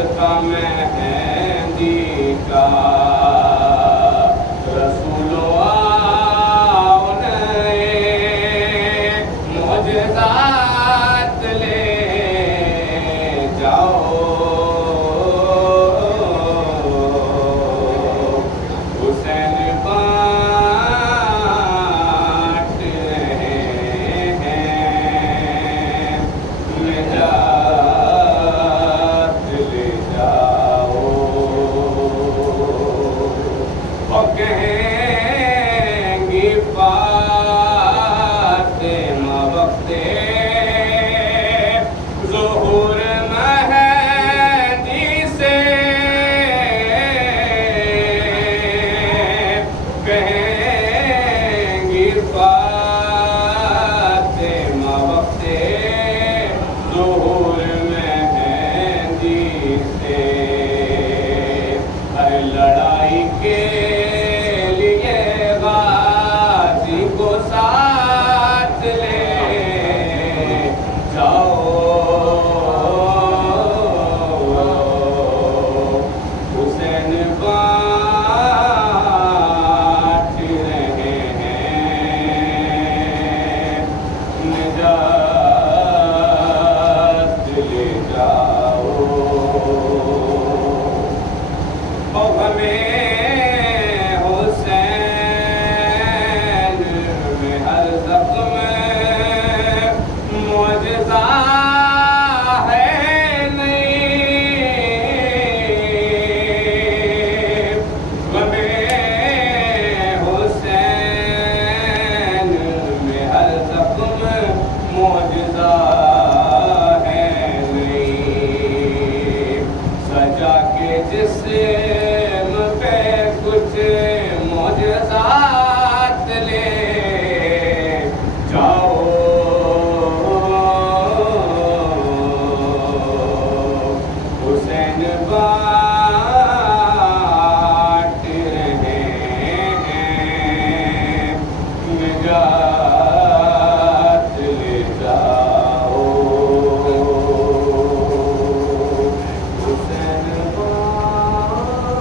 صدقہ مہندی کا رسولو آؤ نئے معجزات لے جاؤ حسین بانٹ رہے ہیں نجات لے جاؤ اور کہیں گی فاطمہ وقت ظہور مہندی سے کہیں گی فاطمہ وقت ظہور مہندی سے ہر لڑائی کے لیے غازی کو ساتھ لے جاؤ حسین بانٹ رہے ہیں نجات لے جاؤ اور ہمیں حسین میں ہر زخم معجزہ ہے نہیں ہمیں حسین میں ہر زخم معجزہ ہے نہیں سجا کے جسم پہ کچھ معجزات لے جاؤ حسین بانٹ رہے ہیں نجات لے جاؤ حسین بانٹ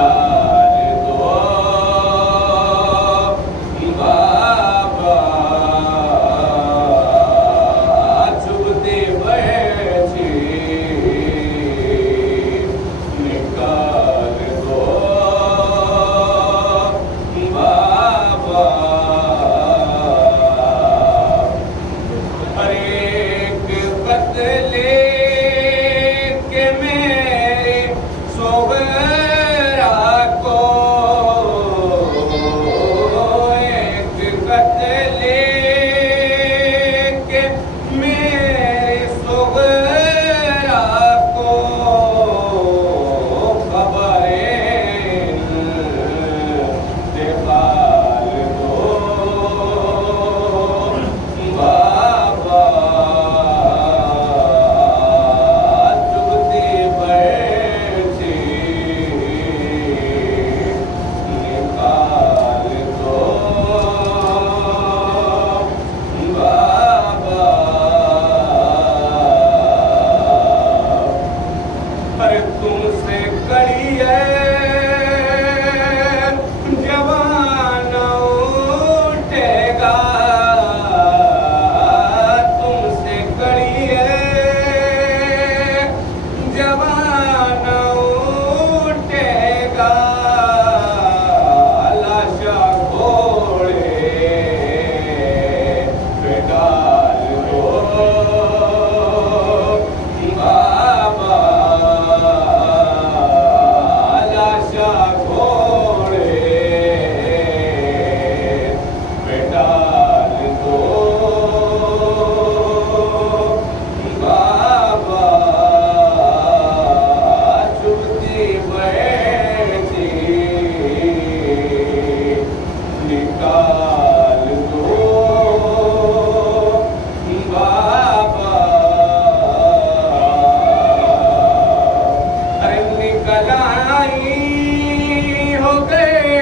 डाल दो बाबा चुभते बची निकाल दो बाबा हर एक बदले के मेरे सोहरा को एक बदले के मेरे सोहरा को खबरें निकाल दो बाबा चुभती बची निकाल दो बाबा पर तुमसे करिए जवान उठेगा तुमसे करिए जवान उठेगा लाशा घोड़े पे डाल दो बाबा लाशा घोड़े पे डाल दो बाबा चुभती बची निकाल दो बाबा अरे निकल आई हो गए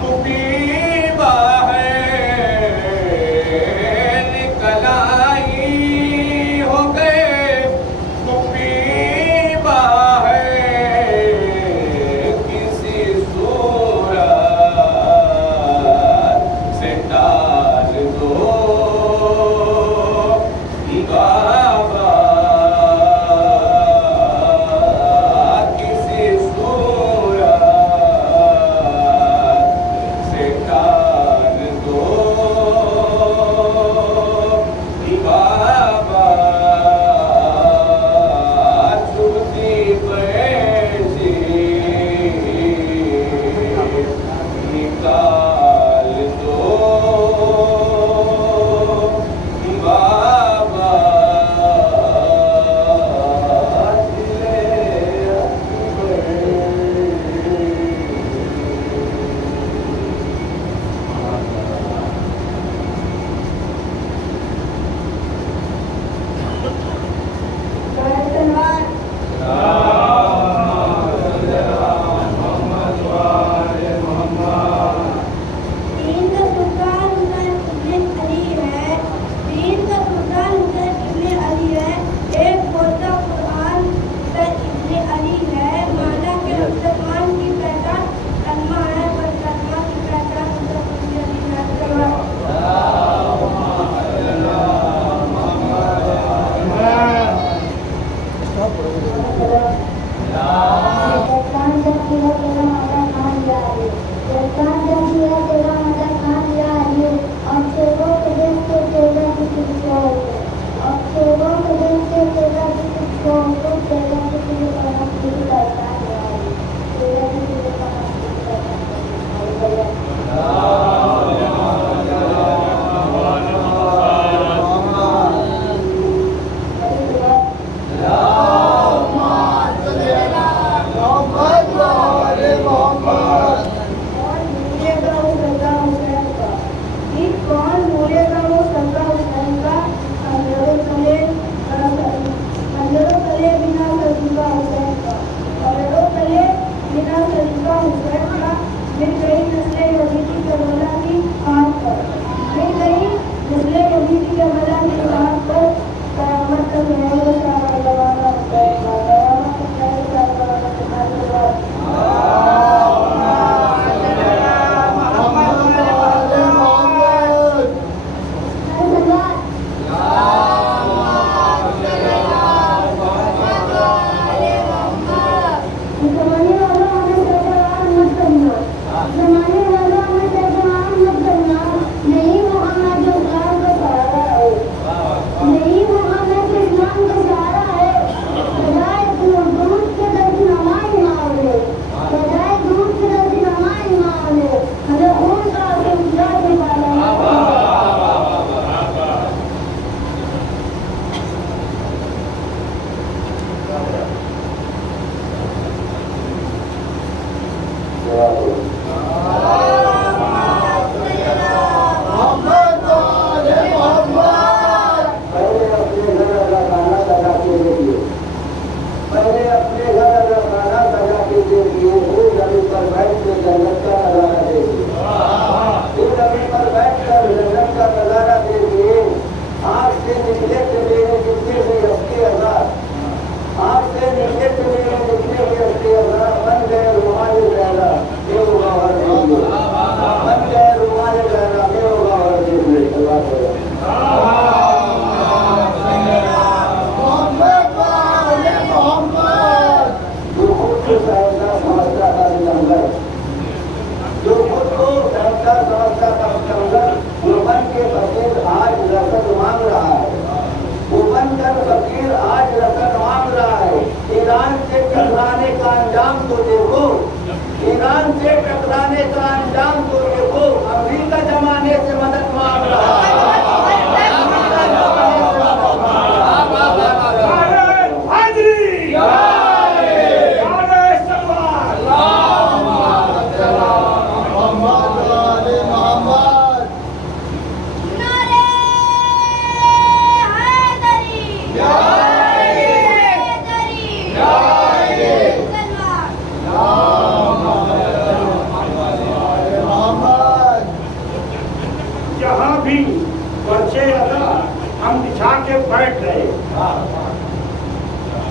खुबीबा है निकल आई हो गए खुबीबा है किसी सूरत से डाल दो बाबा किसी सूरत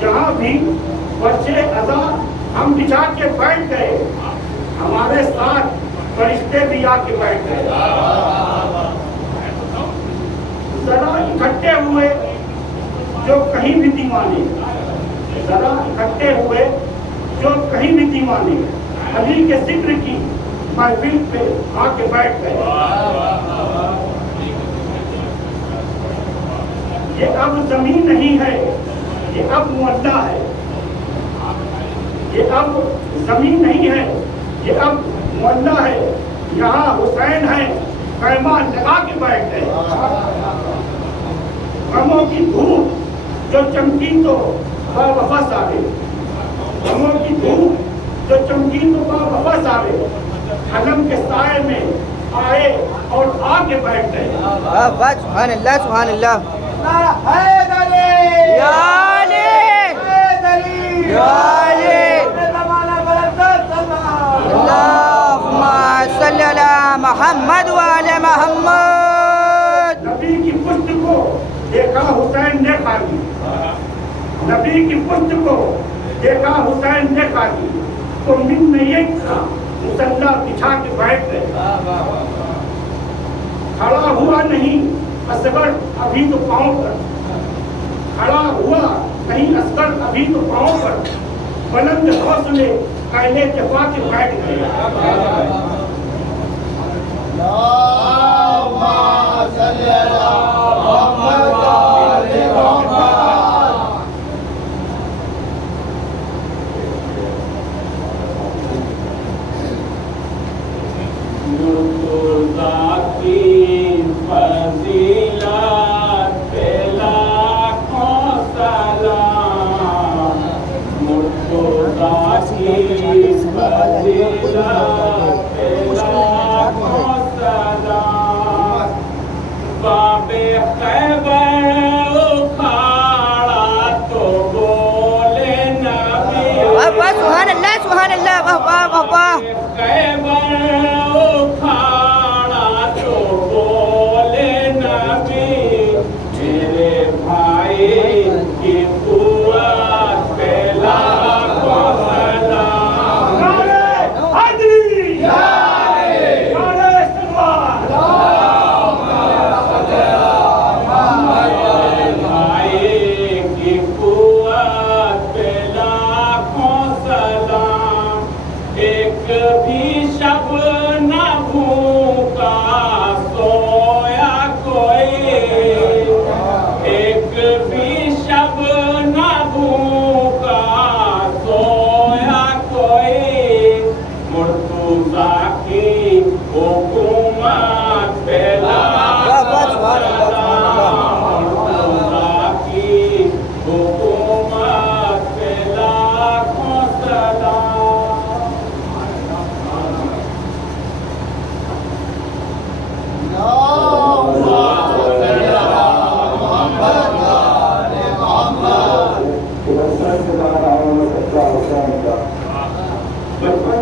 جہاں بھی پرچے ادا ہم بچھا کے بیٹھ گئے، ہمارے ساتھ فرشتے بھی آ کے بیٹھ گئے. ذرا اکٹھے ہوئے جو کہیں بھی دیوانے، ذرا اکٹھے ہوئے جو کہیں بھی دیوانے علی کے ذکر کی محفل پہ آ کے بیٹھ گئے. یہ اب زمین نہیں ہے، یہ اب معلّہ ہے. یہ اب زمین نہیں ہے، یہ اب معلّہ ہے. یہاں حسین ہے، خیمہ لگا کے بیٹھ گئے. غموں کی دھوپ جو چمکی تو واپس آ گئے، غموں کی دھوپ جو چمکی تو واپس آ گئے. حلم کے سائے میں آئے اور آ کے بیٹھ گئے. سبحان اللہ سبحان اللہ. حیدری یا علی حیدری یا علی اللہم صلی علی محمد وعلی محمد. نبی کی پشت کو دیکھا حسین نے کھا لی، نبی کی پشت کو دیکھا حسین نے کھا لی. تو من میں ایک تھا مسلح بچھا کے بیٹھ گئے. کھڑا ہوا نہیں اصغر ابھی تو پاؤں پر، کھڑا ہوا نہیں اصغر ابھی تو پاؤں پر. بلند حوصلے کہنے جفا کے بیٹھ گئے. سبحان اللہ سبحان اللہ. واہ واہ واہ واہ.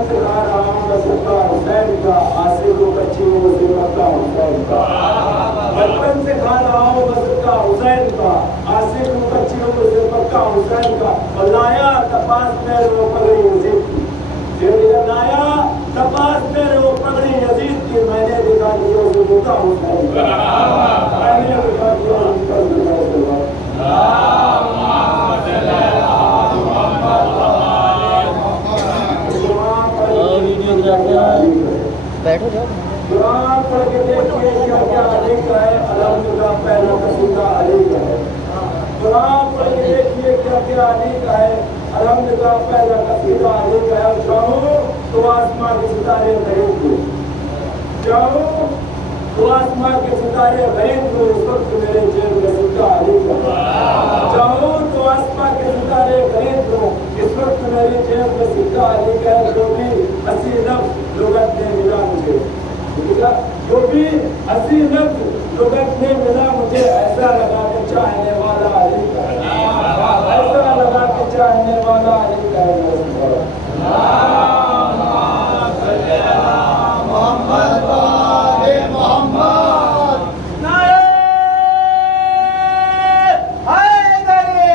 سے کھا رہا ہوں میں صدقہ حسین کا، عاشق و بچی ہوں سے مکہ حسین کا، بچپن سے کھا رہا ہوں میں صدقہ حسین کا، عاشق و بچی ہوں سے مکہ حسین کا، اور لایا تپاس میں وہ پگڑی یزید کی، لایا تپاس میں وہ پگڑی یزید کی، میں نے دکھا دیا اسے مکہ حسین کا، میں نے دکھا دیا ان کا بیٹھو جاؤ. قرآن پڑھ کے دیکھیے کیا کیا علی کا ہے، الحمدللہ پہلا قصیدہ علی کا ہے. قرآن پڑھ کے دیکھیے کیا کیا علی کا ہے، الحمدللہ پہلا قصیدہ علی کا ہے. چاہو تو آسمان کے ستارے خرید لو، چاہو تو آسمان کے ستارے خرید لو، اس وقت میرے جیب میں صدقہ علی کا ہے. چاہو تو آسمان کے ستارے خرید لو، اس وقت میری جیب میں صدقہ علی کا ہے. جو بھی اسی لفظ لغت نے ملا مجھے، جو بھی اسی لفظ لغت نے ملا مجھے، ایسا لگا کے چاہنے والا علی کا ہے، ایسا لگا کے چاہنے والا علی کا ہے. محمد والے محمد، نعرہ حیدری،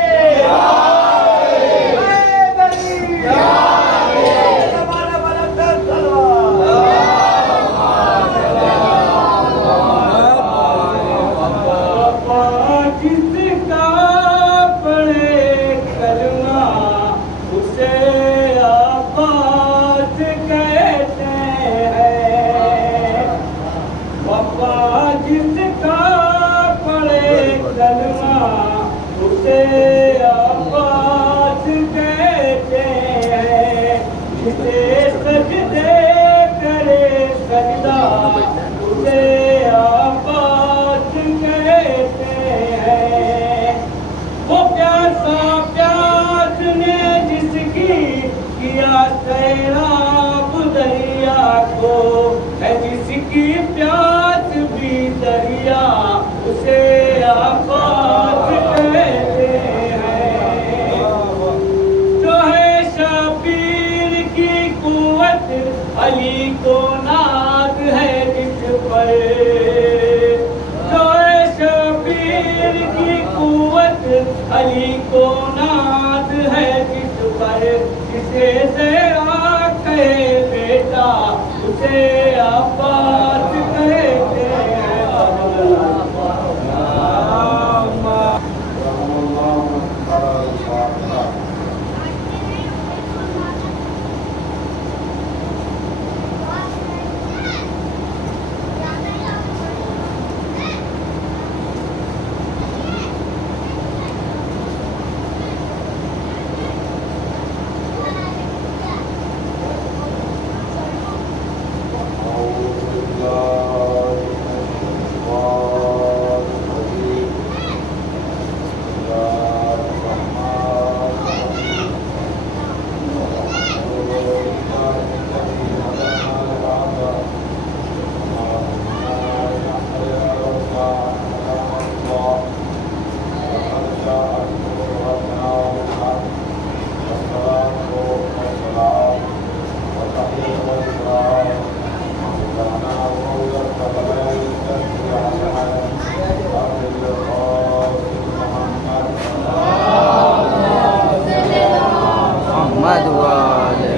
حیدری، زمانہ بلندر تلوار. جس کا پڑھے کلمہ اسے عباس کہتے ہیں. وفا جس کا پڑھے کلمہ اسے عباس کہتے ہیں. جسے سجدے کرے سجدہ اسے عباس کہتے ہیں. وہ پیاسا پیاس نے جس کی کیا سیراب دریا کو ہے، جس کی پیاس بھی دریا اسے عباس کہتے ہیں. جو ہے شبیر کی قوت علی کو ناز ہے جس پر، جو ہے شبیر کی قوت علی کو ناز ہے جس پر. جسے زیرا کہے بیٹا اسے عباس کہتے ہیں. محمد والے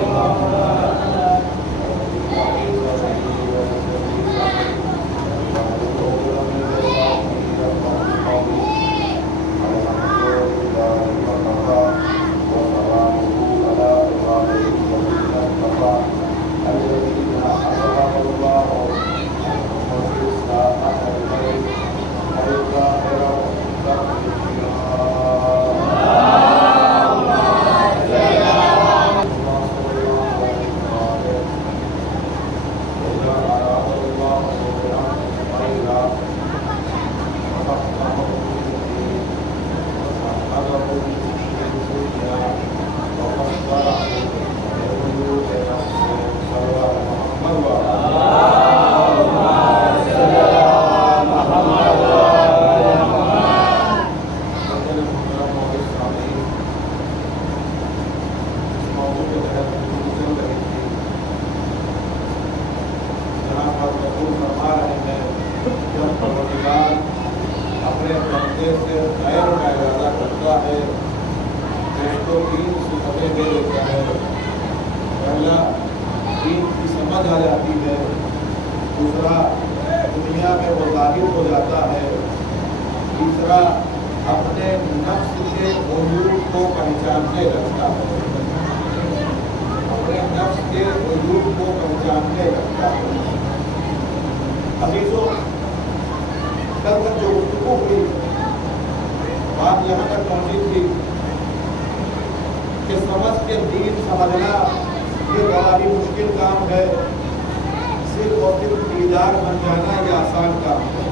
मशहूर फरमा रहे हैं, जब परवरदिगार अपने बंदे से खैर का इरादा करता है तो उसको 3 सिफतें दे देता है। पहला, दीन की समझ आ जाती है। दूसरा, दुनिया में वो ज़ाहिर हो जाता है। तीसरा, अपने नफ्स के वजूद को पहचानने लगता है। अपने नफ्स के वजूद को पहचानने लगता है। अजीजों, कल तक जो गुफ्तगू हुई, बात यहाँ तक पहुँची थी कि समझ के दीन समझना ये बड़ा ही मुश्किल काम है। सिर्फ और सिर्फ दीदार बन जाना ये आसान काम है।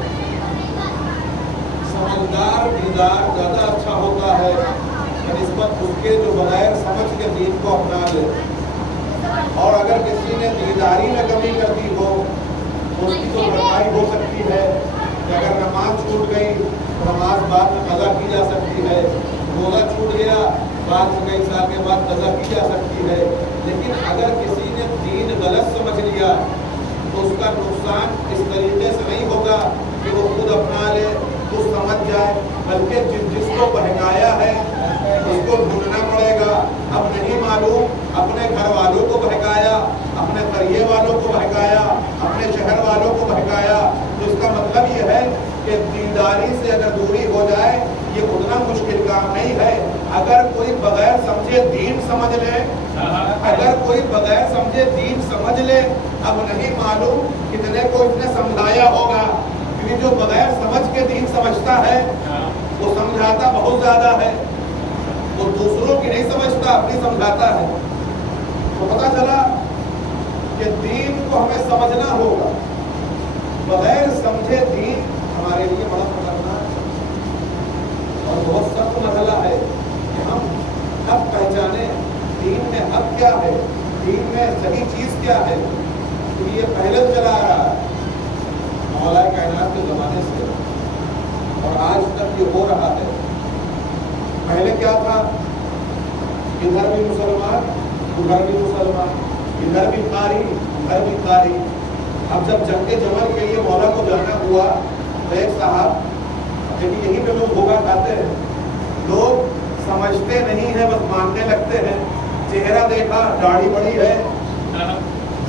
समझदार दीदार ज़्यादा अच्छा होता है बनिस्बत उसके जो बगैर समझ के दीन को अपना ले। और अगर किसी ने दीदारी में कमी कर दी हो तो उसकी तो भरपाई हो सकती है कि अगर नमाज छूट गई तो नमाज बाद में कज़ा की जा सकती है, रोज़ा छूट गया बाद में कई साल के बाद कज़ा की जा सकती है। लेकिन अगर किसी ने दीन गलत समझ लिया तो उसका नुकसान इस तरीके से नहीं होगा कि वो खुद अपना ले, खुद समझ जाए, बल्कि जिसको बहकाया है उसको ढूंढना पड़ेगा। अब नहीं मालूम, अपने घर वालों को बहकाया, अपने करिए वालों को बहकाया, अपने शहर वालों को बहकाया, तो इसका मतलब ये है कि दीदारी से अगर दूरी हो जाए ये उतना मुश्किल काम नहीं है। अगर कोई बगैर समझे दीन समझ ले, अगर कोई बगैर समझे दीन समझ ले, अब नहीं मालूम कितने को इसने समझाया होगा, क्योंकि जो बगैर समझ के दीन समझता है वो समझाता बहुत ज्यादा है, वो दूसरों की नहीं समझता, अपनी समझाता है। तो पता चला कि दीन को हमें समझना होगा। बगैर समझे दीन हमारे लिए बड़ा खतरनाक और बहुत सख्त मसला है कि हम हक पहचाने, दीन में हक क्या है, दीन में सही चीज क्या है। तो ये पहले चला आ रहा है मौला कायनात के ज़माने से और आज तक ये हो रहा है। पहले क्या था, इधर भी मुसलमान, उधर भी मुसलमान, इधर भी कारी, उधर भी कारी। अब जब जंग जमल के लिए मौला को जाना हुआ तो एक साहब, क्योंकि यहीं पे लोग भोगा खाते हैं, लोग समझते नहीं है, बस मानने लगते हैं। चेहरा देखा दाढ़ी बड़ी है,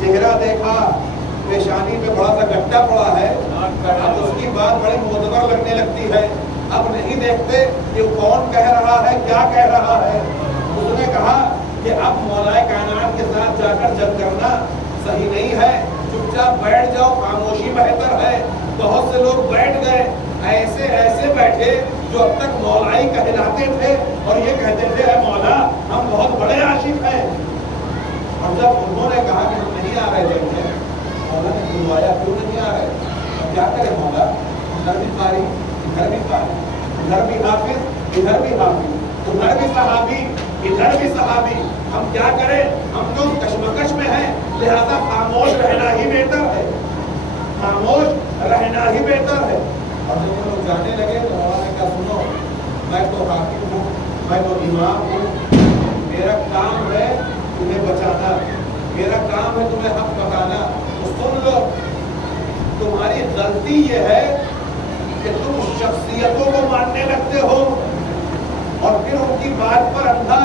चेहरा देखा पेशानी पे बड़ा सा गट्टा पड़ा है, अब उसकी बात बड़ी मोतबर लगने लगती है। अब नहीं देखते कि कौन कह रहा है, क्या कह रहा है। उसने कहा कि अब मौलाए कायनात के साथ जाकर जंग करना सही नहीं है, चुपचाप बैठ जाओ, खामोशी बेहतर है। बहुत से लोग बैठ गए, ऐसे ऐसे बैठे जो अब तक मौलाई कहलाते थे और ये कहते थे है मौला हम बहुत बड़े आशिक हैं। और जब उन्होंने कहा कि हम नहीं आ रहे जंग में, मौला ने बुलवाया, क्यों नहीं आ रहे, अब क्या करें मौला, इधर भी कारी, इधर भी कारी, इधर भी हाफिज, इधर भी हाफिज, उधर भी सहाबी, इधर भी सहाबी, हम क्या करें, हम तो कशमकश में हैं, लिहाजा खामोश रहना ही बेहतर है, खामोश रहना ही बेहतर है। और जब वो लोग जाने लगे तो मौला ने कहा सुनो, मैं तो हाकिम हूँ, मैं तो इमाम हूँ, मेरा काम है तुम्हें बचाना, मेरा काम है तुम्हें हक बताना। तो सुन लो, तुम्हारी गलती ये है कि तुम शख्सियतों को मानने लगते हो और फिर उनकी बात पर अंधा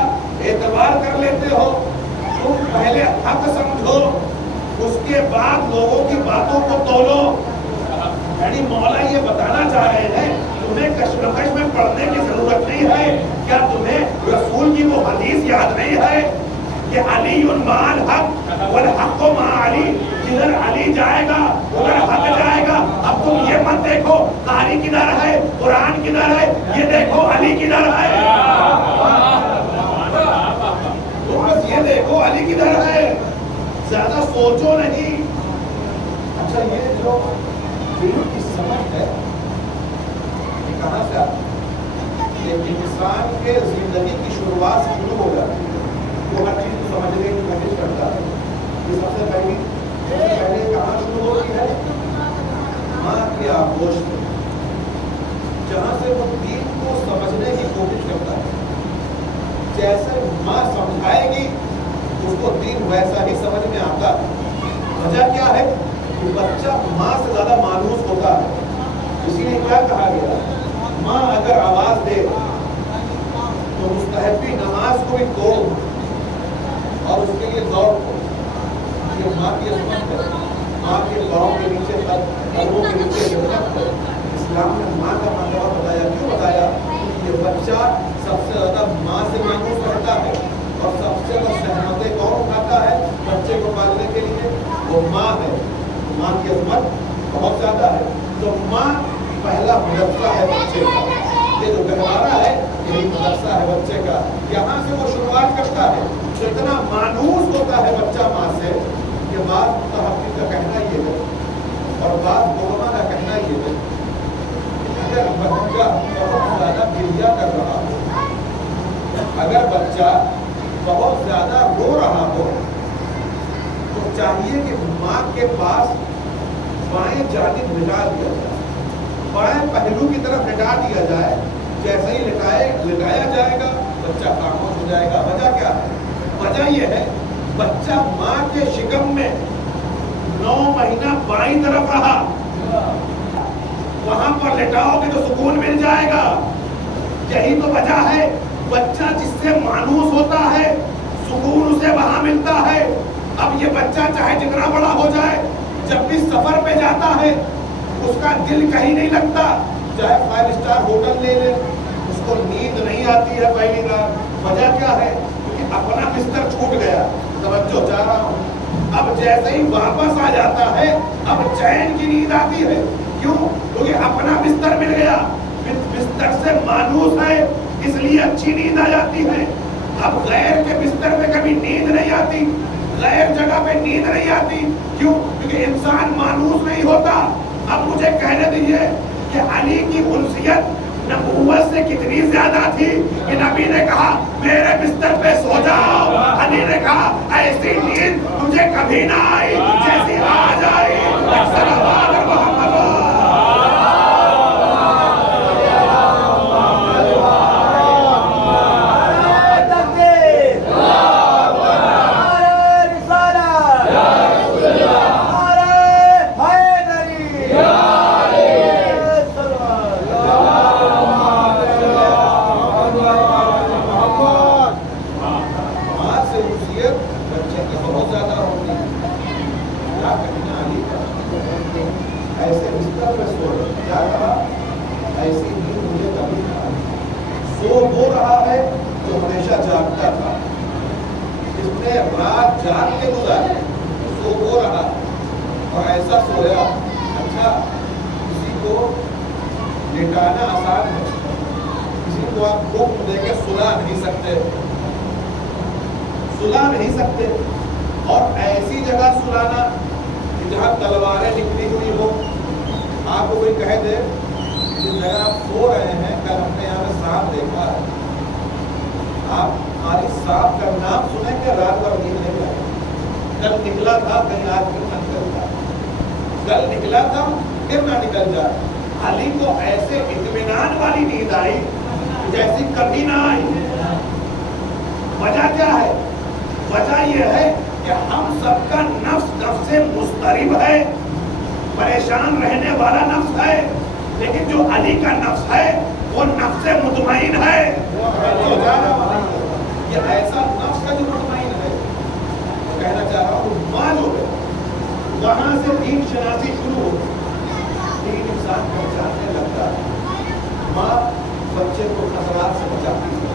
एतबार कर लेते हो। तुम पहले हक समझो, उसके बाद लोगों की बातों को तोलो। यानी मौला ये बताना चाह रहे हैं तुम्हें कशमकश में पढ़ने की जरूरत नहीं है। क्या तुम्हें रसूल की वो हदीस याद नहीं है कि अली माल हक वल हक मा अली, जिधर अली जाएगा उधर हक जाएगा। अब तुम ये मत देखो कारी किधर है, कुरान किधर है, ये देखो अली किधर है, तुम बस ये देखो अली किधर है, ज्यादा सोचो नहीं। अच्छा, ये जो दीन की समझ है ये कहाँ से आती है? ये इंसान के जिंदगी की शुरुआत से शुरू हो जाती है, वो हर चीज को समझने की कोशिश करता है। ये सबसे पहले कहाँ शुरू होती है? माँ की आगोश में, जहाँ से वो दीन को समझने की कोशिश करता है। जैसे माँ समझाएगी उसको दीन वैसा ही समझ में आता है। वजह क्या है? کہ بچہ ماں سے زیادہ مانوس ہوتا ہے. اسی لیے کیا کہا گیا, ماں اگر آواز دے تو مستحبی نماز کو بھی توڑ اور اس کے لیے دوڑ ہو. یہ ماں کی عظمت ہے, ماں کے پاؤں کے نیچے تک, قدموں کے نیچے جنت ہے. اسلام نے ماں کا مرتبہ بتایا. کیوں بتایا؟ کہ بچہ سب سے زیادہ ماں سے مانوس رہتا ہے اور سب سے زیادہ زحمتیں کون اٹھاتا ہے بچے کو پالنے کے لیے؟ وہ ماں ہے. ماں کی عظمت بہت زیادہ ہے. تو ماں پہلا مدرسہ ہے بچے کا. یہ جو گہوارہ ہے یہی مدرسہ ہے بچے کا. یہاں سے وہ شروعات کرتا ہے. تو اتنا مانوس ہوتا ہے بچہ ماں سے کہ بعض متحفظ کا کہنا یہ ہے اور بعض علماء کا کہنا یہ ہے اگر بچہ بہت زیادہ گریہ کر رہا ہو, اگر بچہ بہت زیادہ رو رہا ہو تو چاہیے کہ ماں کے پاس بائیں جانب لٹا دیا جائے, بائیں پہلو کی طرف لٹا دیا جائے. جیسے ہی لٹایا جائے گا بچہ خاموش ہو جائے گا. وجہ کیا ہے؟ وجہ یہ ہے بچہ ماں کے شکم میں 9 مہینہ بائیں طرف رہا, وہاں پر لٹاؤ گے تو سکون مل جائے گا. یہی تو وجہ ہے بچہ جس سے مانوس ہوتا ہے سکون اسے وہاں ملتا ہے. اب یہ بچہ چاہے جتنا بڑا ہو جائے, جب بھی سفر پہ جاتا ہے اس کا دل کہیں نہیں لگتا. چاہے 5 اسٹار ہوٹل لے لے, اس کو نیند نہیں آتی ہے پہلی رات. وجہ کیا ہے؟ کیونکہ اپنا بستر چھوٹ گیا. توجہ چاہ رہا ہوں. اب جیسے ہی واپس آ جاتا ہے اب چین کی نیند آتی ہے. کیوں؟ کیونکہ اپنا بستر مل گیا, بستر سے مانوس ہے اس لیے اچھی نیند آ جاتی ہے. اب غیر کے بستر پہ کبھی نیند نہیں آتی, غیر جگہ پہ نیند نہیں آتی. کیوں؟ کیونکہ انسان مانوس نہیں ہوتا. اب مجھے کہنے دیجیے کہ علی کی انسیت نبوت سے کتنی زیادہ تھی کہ نبی نے کہا میرے بستر پہ سو جاؤ. علی نے کہا ایسی نیند مجھے کبھی نہ آئی جیسی آج آئی. صلوات محمد. سلا نہیں سکتے اور ایسی جگہ سلانا جہاں تلواریں نکلی ہوئی ہو. آپ کو کوئی کہہ دے جس جگہ آپ سو رہے ہیں کل ہم نے یہاں پہ سانپ دیکھا ہے, آپ ہماری سانپ کا نام سنیں کہ رات بھر نیند نہیں آئے. کل نکلا تھا کہیں آج پھر نہ نکل جائے, کل نکلا تھا پھر نہ نکل جائے. علی کو ایسے اطمینان والی نیند آئی جیسی کبھی نہ آئی. وجہ کیا ہے؟ وجہ یہ ہے کہ ہم سب کا نفس مضطرب ہے, پریشان رہنے والا نفس ہے. لیکن جو علی کا نفس ہے وہ نفس مطمئن ہے. یہ ایسا نفس ہے جو مطمئن ہے. کہنا چاہ رہا ہوں ماں جو ہے وہاں سے دین شناسی شروع ہو. دین انسان پہچاننے لگتا ہے. ماں بچے کو خطرات سے بچاتی ہے,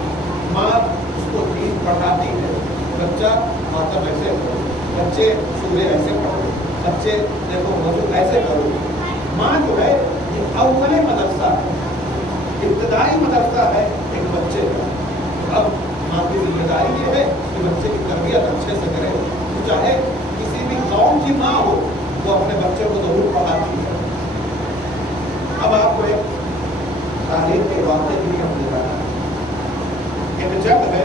ماں اس کو دین پڑھاتی ہے. بچہ ماتم ایسے کرو, بچے سورہ ایسے پڑھو, بچے دیکھو وضو ایسے کرو. ماں جو ہے یہ اول مدرسہ ہے, ابتدائی مدرسہ ہے ایک بچے کا. اب ماں کی ذمہ داری یہ ہے کہ بچے کی تربیت اچھے سے کرے. چاہے کسی بھی قوم کی ماں ہو وہ اپنے بچے کو ضرور پڑھاتی ہے. اب آپ کو ایک تعلیم کے واقعے کے لیے ہم دے رہا ہے. ایک جگ ہے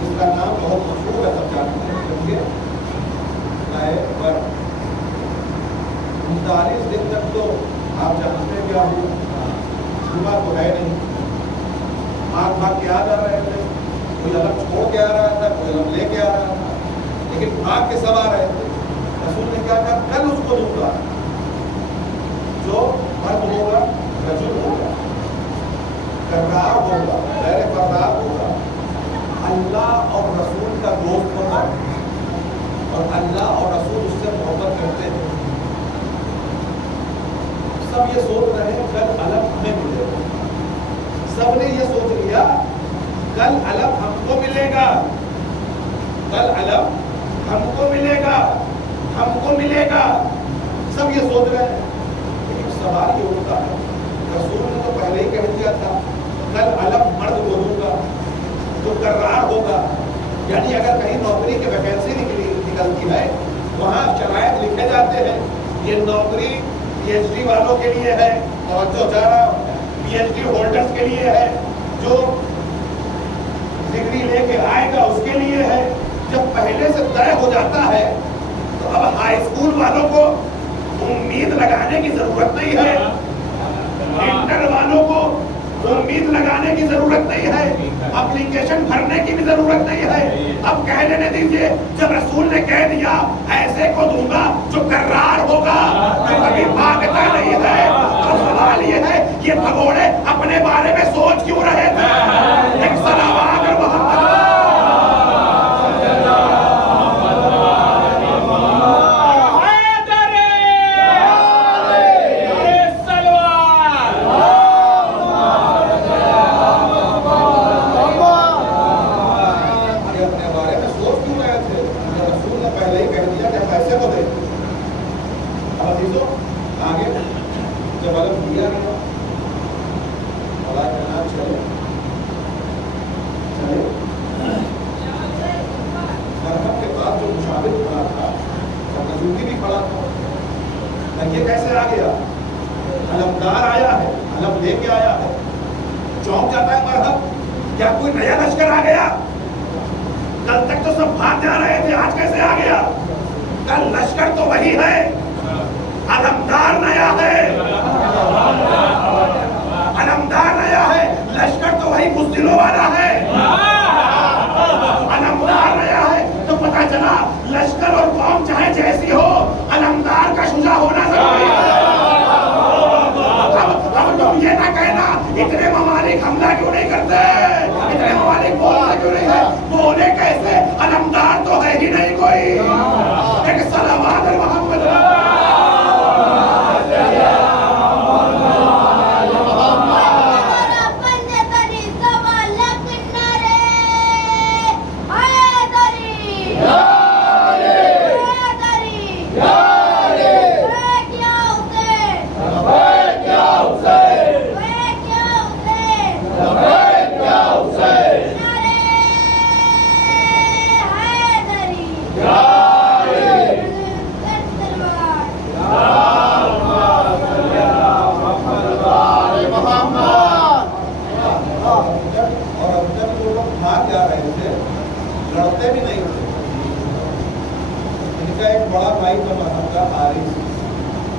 جس کا نام بہت مشہور ہے, سب جانتے ہیں. 39 دن تک تو آپ جانتے ہیں کیا ہوا, صبح تو ہے نہیں. آگ بھاگ کے آ جا رہے تھے, کوئی الگ چھوڑ کے آ رہا تھا, کوئی الگ لے کے آ رہا تھا, لیکن بھاگ کے سب آ رہے تھے. رسول نے کیا کہا کل اس کو دوں گا جو مرد ہوگا رجل ہوگا کرار ہوگا غیر فرار ہوگا اللہ اور رسول کا دوست ہوگا اور اللہ اور رسول اس سے محبت کرتے ہیں. سب یہ سوچ رہے ہیں کل علم ہمیں ملے گا. سب نے یہ سوچ لیا کل علم ہم کو ملے گا, کل علم ہم کو ملے گا, ہم کو ملے گا. سب یہ سوچ رہے ہیں. لیکن سوال یہ ہوتا ہے رسول نے تو پہلے ہی کہہ دیا تھا کل علم مرد کو دوں گا جو کرار ہوگا. یعنی اگر کہیں نوکری کی ویکینسی نکلتی ہے وہاں شرائط لکھے جاتے ہیں یہ نوکری پی ایچ ڈی والوں کے لیے ہے, توجہ چاہ رہا ہوں, پی ایچ ڈی ہولڈرز کے لیے ہے, جو ڈگری لے کے آئے گا اس کے لیے ہے. جب پہلے سے طے ہو جاتا ہے تو اب ہائی اسکول والوں کو امید لگانے کی ضرورت نہیں ہے, انٹر والوں کو امید لگانے کی ضرورت نہیں ہے, اپلیکیشن بھرنے کی بھی ضرورت نہیں ہے. اب کہہ لینے دیجیے جب رسول نے کہہ دیا ایسے کو دوں گا جو کرار ہوگا جو کبھی بھاگتا نہیں ہے, تو سوال یہ ہے یہ بھگوڑے اپنے بارے میں سوچ کیوں رہے تھے؟ ایک صلوات اور محمد یہ کیسے آ گیا؟ علمدار آیا ہے, علم لے کے آیا ہے, چونک جاتا ہے مرحب. کیا کوئی نیا لشکر آ گیا؟ کل تک تو سب بھاگ جا رہے تھے, آج کیسے آ گیا؟ کل لشکر تو وہی ہے, علمدار نیا ہے, علمدار نیا ہے, لشکر تو وہی بزدلوں والا ہے. علمدار نیا ہے تو پتہ چلا لشکر اور قوم چاہے جیسی ہو علمدار کا شجاع ہونا ضروری ہے. اب تم یہ نہ کہنا اتنے ممالک حملہ کیوں نہیں کرتے, اتنے ممالک بولنا کیوں نہیں ہے. بولے کیسے؟ علمدار تو ہے ہی نہیں کوئی. ایک صلوات محمد لڑتے بھی نہیں تھے. ان کا ایک بڑا بھائی کا مذہب کا حارث,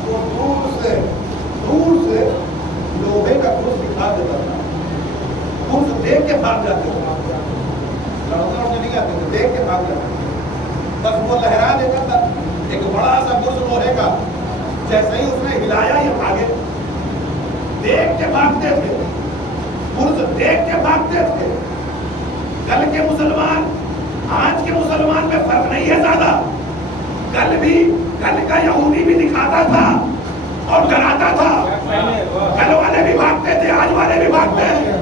وہ دور سے لوہے کا کرس دکھا دیتا تھا, کرس دیکھ کے بھاگ جاتے تھے. لڑتے اڑتے نہیں آتے تھے, دیکھ کے بھاگ جاتے تھے. بس وہ لہرا دیتا تھا ایک بڑا سا کرس لوہے کا, جیسے ہی اس نے ہلایا یہ بھاگے. دیکھ کے بھاگتے تھے, کرس دیکھ کے بھاگتے تھے. کل کے مسلمان آج کے مسلمان میں فرق نہیں ہے زیادہ. کل کا یہودی بھی دکھاتا تھا اور ڈراتا تھا. کل والے بھی بھاگتے تھے, آج والے بھی بھاگتے ہیں.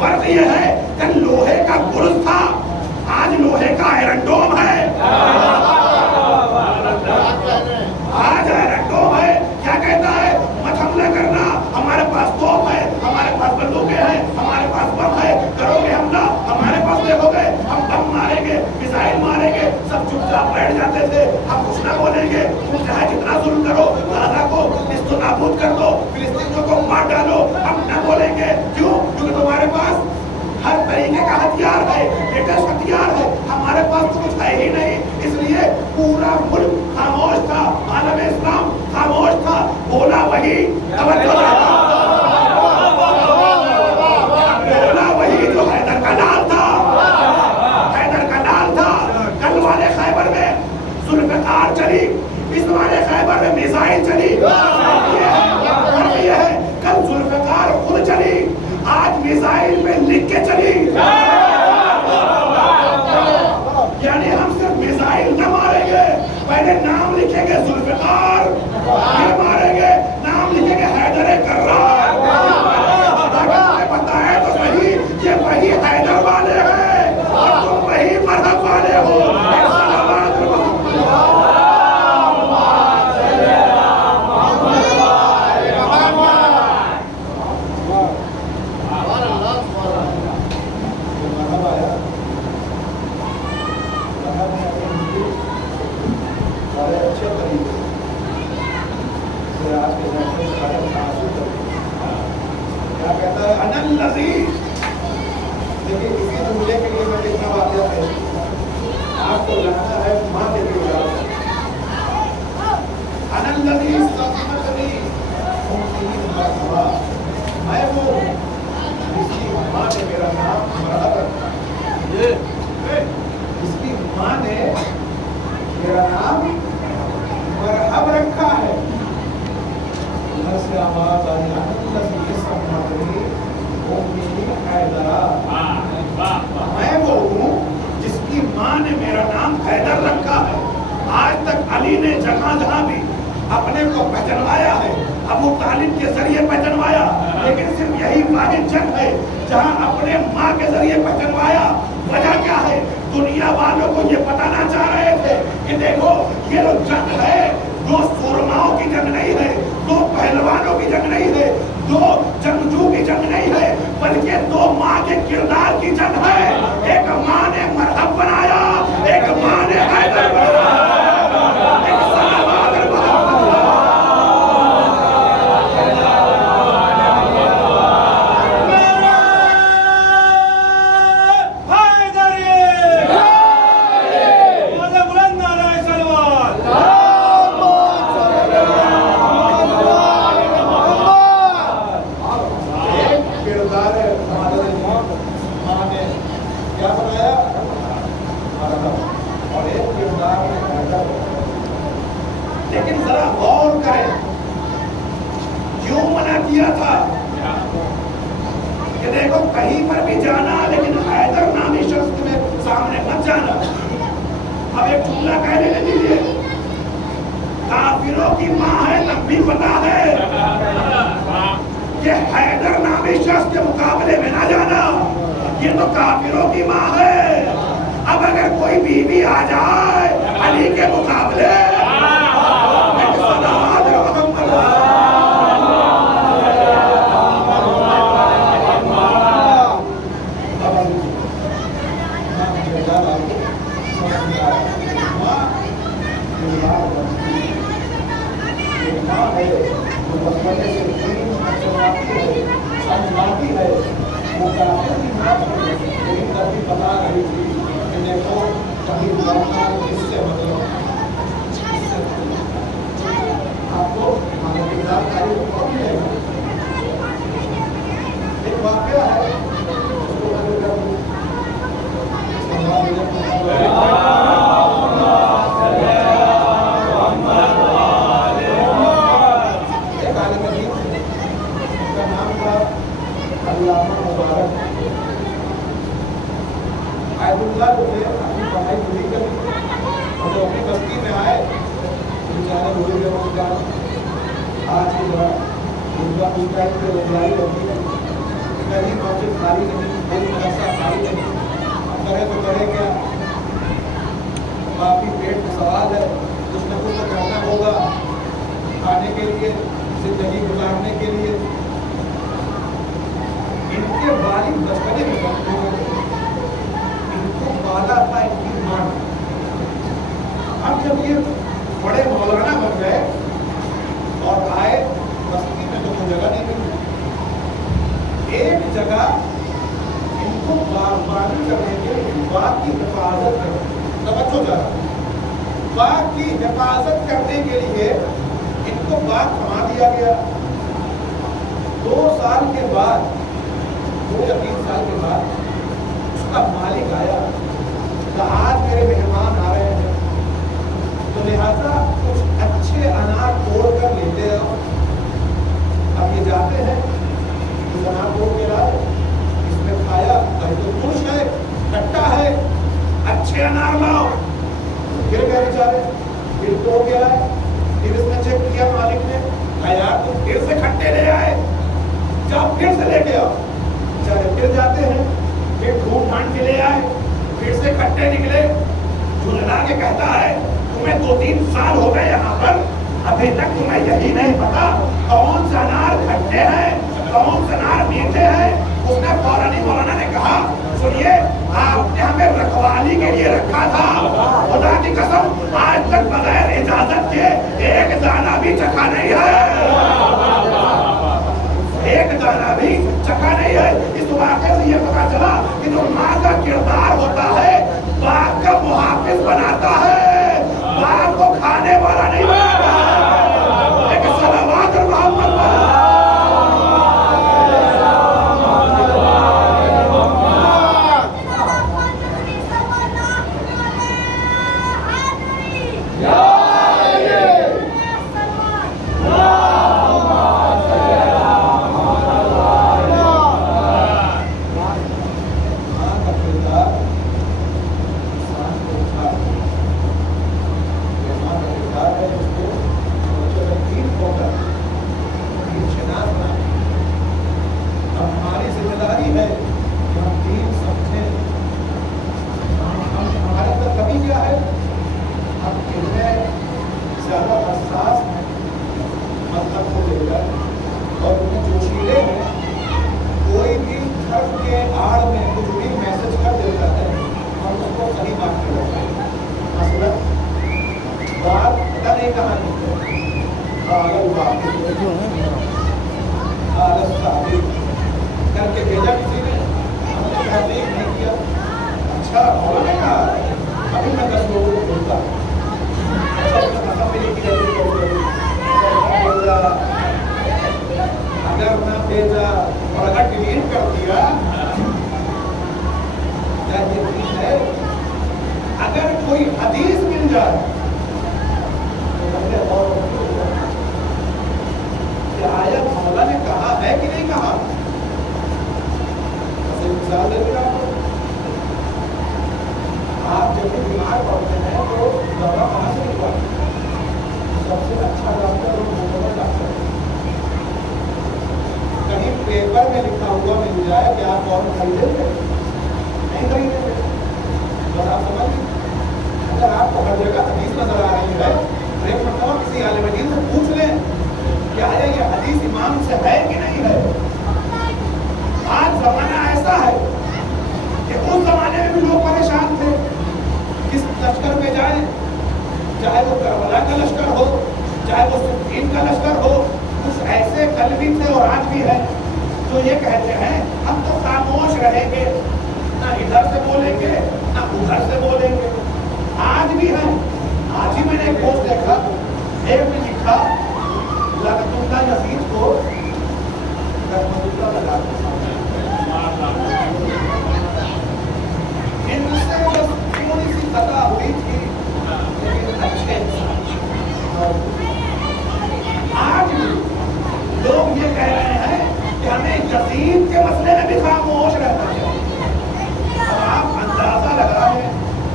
فرق یہ ہے کل لوہے کا گرز تھا, آج لوہے کا آئرن ڈوم ہے. آج آئرن ڈوم ہے. کیا کہتا ہے؟ مت حملہ کرنا, ہمارے پاس توپ ہے, ہمارے پاس بندوقیں ہیں, ہمارے پاس بم ہے, کرو گے حملہ ہمارے پاس دیکھو گے ہم بم ماریں گے, میزائل ماریں گے. سب چپ چاپ بیٹھ جاتے تھے. ہم کچھ نہ بولیں گے, تم چاہے جتنا ظلم کرو, غزہ کو نیست و نابود کر دو, فلسطینیوں کو مار ڈالو, ہم نہ بولیں گے. کیوں؟ کیونکہ تمہارے پاس ہر طریقے کا ہتھیار ہے, لیٹسٹ ہتھیار ہے, ہمارے پاس تو کچھ ہے ہی نہیں. اس لیے پورا ملک خاموش تھا, عالم اسلام خاموش تھا. بولا وہی, بولا وہی جو حیدر کا لال تھا. حیدر کا لال تھا. کل والے خیبر میں ذوالفقار چلے चली, इस वाले खैबर में मिसाइल चली। ये है कल जुल्फकार खुद चली, आज मिसाइल में लिख के चली। यानी हम सिर्फ मिसाइल न मारेंगे, पहले नाम लिखेंगे जुल्फकार, ये मारेंगे नाम लिखेंगे हैदर कर्रार। पता है तो सही, ये वही हैदर वाले हैं और तुम वही मरहब वाले हो। देखिए इसी जुमले के लिए मैं लिखना वाक़या है, आपको लगता है माँ के लिए अनल्लज़ी सफ़रनी मैं वो जिसकी माँ ने मेरा नाम मरहब, जिसकी माँ ने मेरा नाम मरहब रखा है। उधर से आवाज आई अनल्लज़ी सफ़रनी मैं वो हूँ जिसकी माँ ने मेरा नाम हैदर रखा है। आज तक अली ने जहाँ जहाँ भी अपने को पहचानवाया है, अबू तालिब के जरिए पहचानवाया, लेकिन सिर्फ यही वाहिद जंग है जहाँ अपने माँ के जरिए पहचानवाया। वजह क्या है? दुनिया वालों को ये बताना चाह रहे थे कि देखो ये जो जंग है, दो सूरमाओं की जंग नहीं है, दो पहलवानों की जंग नहीं है, दो जंगजू की जंग नहीं है, बल्कि दो माँ के किरदार की जंग है। एक माँ ने मरहब बनाया, एक माँ ने हैदर बनाया, एक सलावाद बनाया। लेकिन जरा गौर करें क्यों मना किया था कि देखो कहीं पर भी जाना लेकिन हैदर नामी शख्स के सामने मत जाना। अब एक जुमला कह लेने दीजिए, काफिरों की माँ है तब भी पता है कि हैदर नामी शख्स के मुकाबले में ना जाना, ये तो काफिरों की माँ है। अब अगर कोई बीवी आ जाए अली के मुकाबले, बता रही थी कि देखो कहीं इससे मतलब आपको जानकारी एक वाक़या है, एक आलिम दीन का नाम था अल्लामा मुबारक। आयतुल्लाह जो थे अपनी पढ़ाई पूरी कर और जो अपनी बस्ती में आए बेचारे भूल गए उनका आज की उनका रोजगारी होती है, कहीं मस्जिद खाली नहीं, कोई मदरसा खाली नहीं। अब करे तो करे क्या, काफी पेट का सवाल है, कुछ न कुछ तो करना होगा खाने के लिए, जिंदगी गुजारने के लिए। इनके वालिद बचपने में वक्त हो गए, इनको पाला था इनकी मां। अब जब ये बड़े मौलाना बन गए और आए बस्ती में, तो कोई जगह नहीं मिली। एक जगह इनको बागबानी करने के लिए, बाग की हिफाजत करने, तवज्जो जरा, बाग की हिफाजत करने के लिए इनको बाग थमा दिया गया। 2 साल के बाद, 2 या 3 साल के बाद उसका मालिक आया, कहा आज मेरे मेहमान आ रहे हैं, तो लिहाजा अनार तोड़ के लाए, इसने खाया, कहीं तो खुश है, खट्टा है, अच्छे अनार लाओ। फिर गए बेचारे, फिर तोड़ के लाए, फिर इसने चेक किया मालिक ने, कहा यार तुम फिर से खट्टे ले आए, जाओ फिर से लेके आओ। बेचारे फिर जाते हैं, फिर ढूंढ ढांड के ले आए, फिर से खट्टे निकले। झुंझला के कहता है तुम्हें 2-3 साल हो गए यहाँ पर, अभी तक तुम्हें यही नहीं पता कौन सा अनार खट्टे हैं, कौन सा अनार मीठे हैं। उसने फौरन ही मौलाना ने कहा सुनिए, आपने हमें रखवाली के लिए रखा था, खुदा की कसम आज तक बगैर इजाजत के एक दाना भी चखा नहीं है, एक दाना भी चखा नहीं है। इस वाक़े से ये पता चला कि जो माँ का किरदार होता है बाप का मुहाफिज बनाता है, बाप को खाने वाला नहीं बनाता है। एक सलावत और मोहम्मद करके भेजा किसी ने, हमने नहीं किया। अच्छा मौलाना कहा अभी मैं 10 लोगों को बोलता, अगर ना भेजा और अगर डिलीट कर दिया, है अगर कोई हदीस मिल जाए तो आयत मौला ने कहा है कि नहीं कहा, मिसाल देते आपको, आप जब भी बीमार पड़ते हैं तो दवा कहाँ से निकलवाते हैं? सबसे अच्छा डॉक्टर और भूगोल डॉक्टर। कहीं पेपर में लिखा हुआ मिल जाए कि आप और खरीदेंगे, नहीं खरीदेंगे। और आप समझ, अगर आपको हर जगह हदीस नजर आ रही है, एक मरतबा किसी आलिम दीन से पूछ लें क्या है ये हदीस इमाम से है कि नहीं है। आज जमाना ऐसा है कि उस जमाने में भी लोग परेशान थे, किस लश्कर पे जाए, चाहे वो करबला का लश्कर हो, चाहे वो सिद्दीन का लश्कर हो। कुछ ऐसे कल भी थे और आज भी है जो ये कहते हैं हम तो खामोश रहेंगे, ना इधर से बोलेंगे ना उधर से बोलेंगे। आज भी है। आज ही मैंने एक पोस्ट देखा, एक में लिखा लगतुल्ला नफीस को रहमतुल्लाह लगा, इनसे बस थोड़ी सी खता हुई थी, लेकिन अच्छे आज भी लोग ये कह रहे हैं कि हमें यजीद के मसले में भी खामोश रहना चाहिए। अब आप अंदाजा लगाएं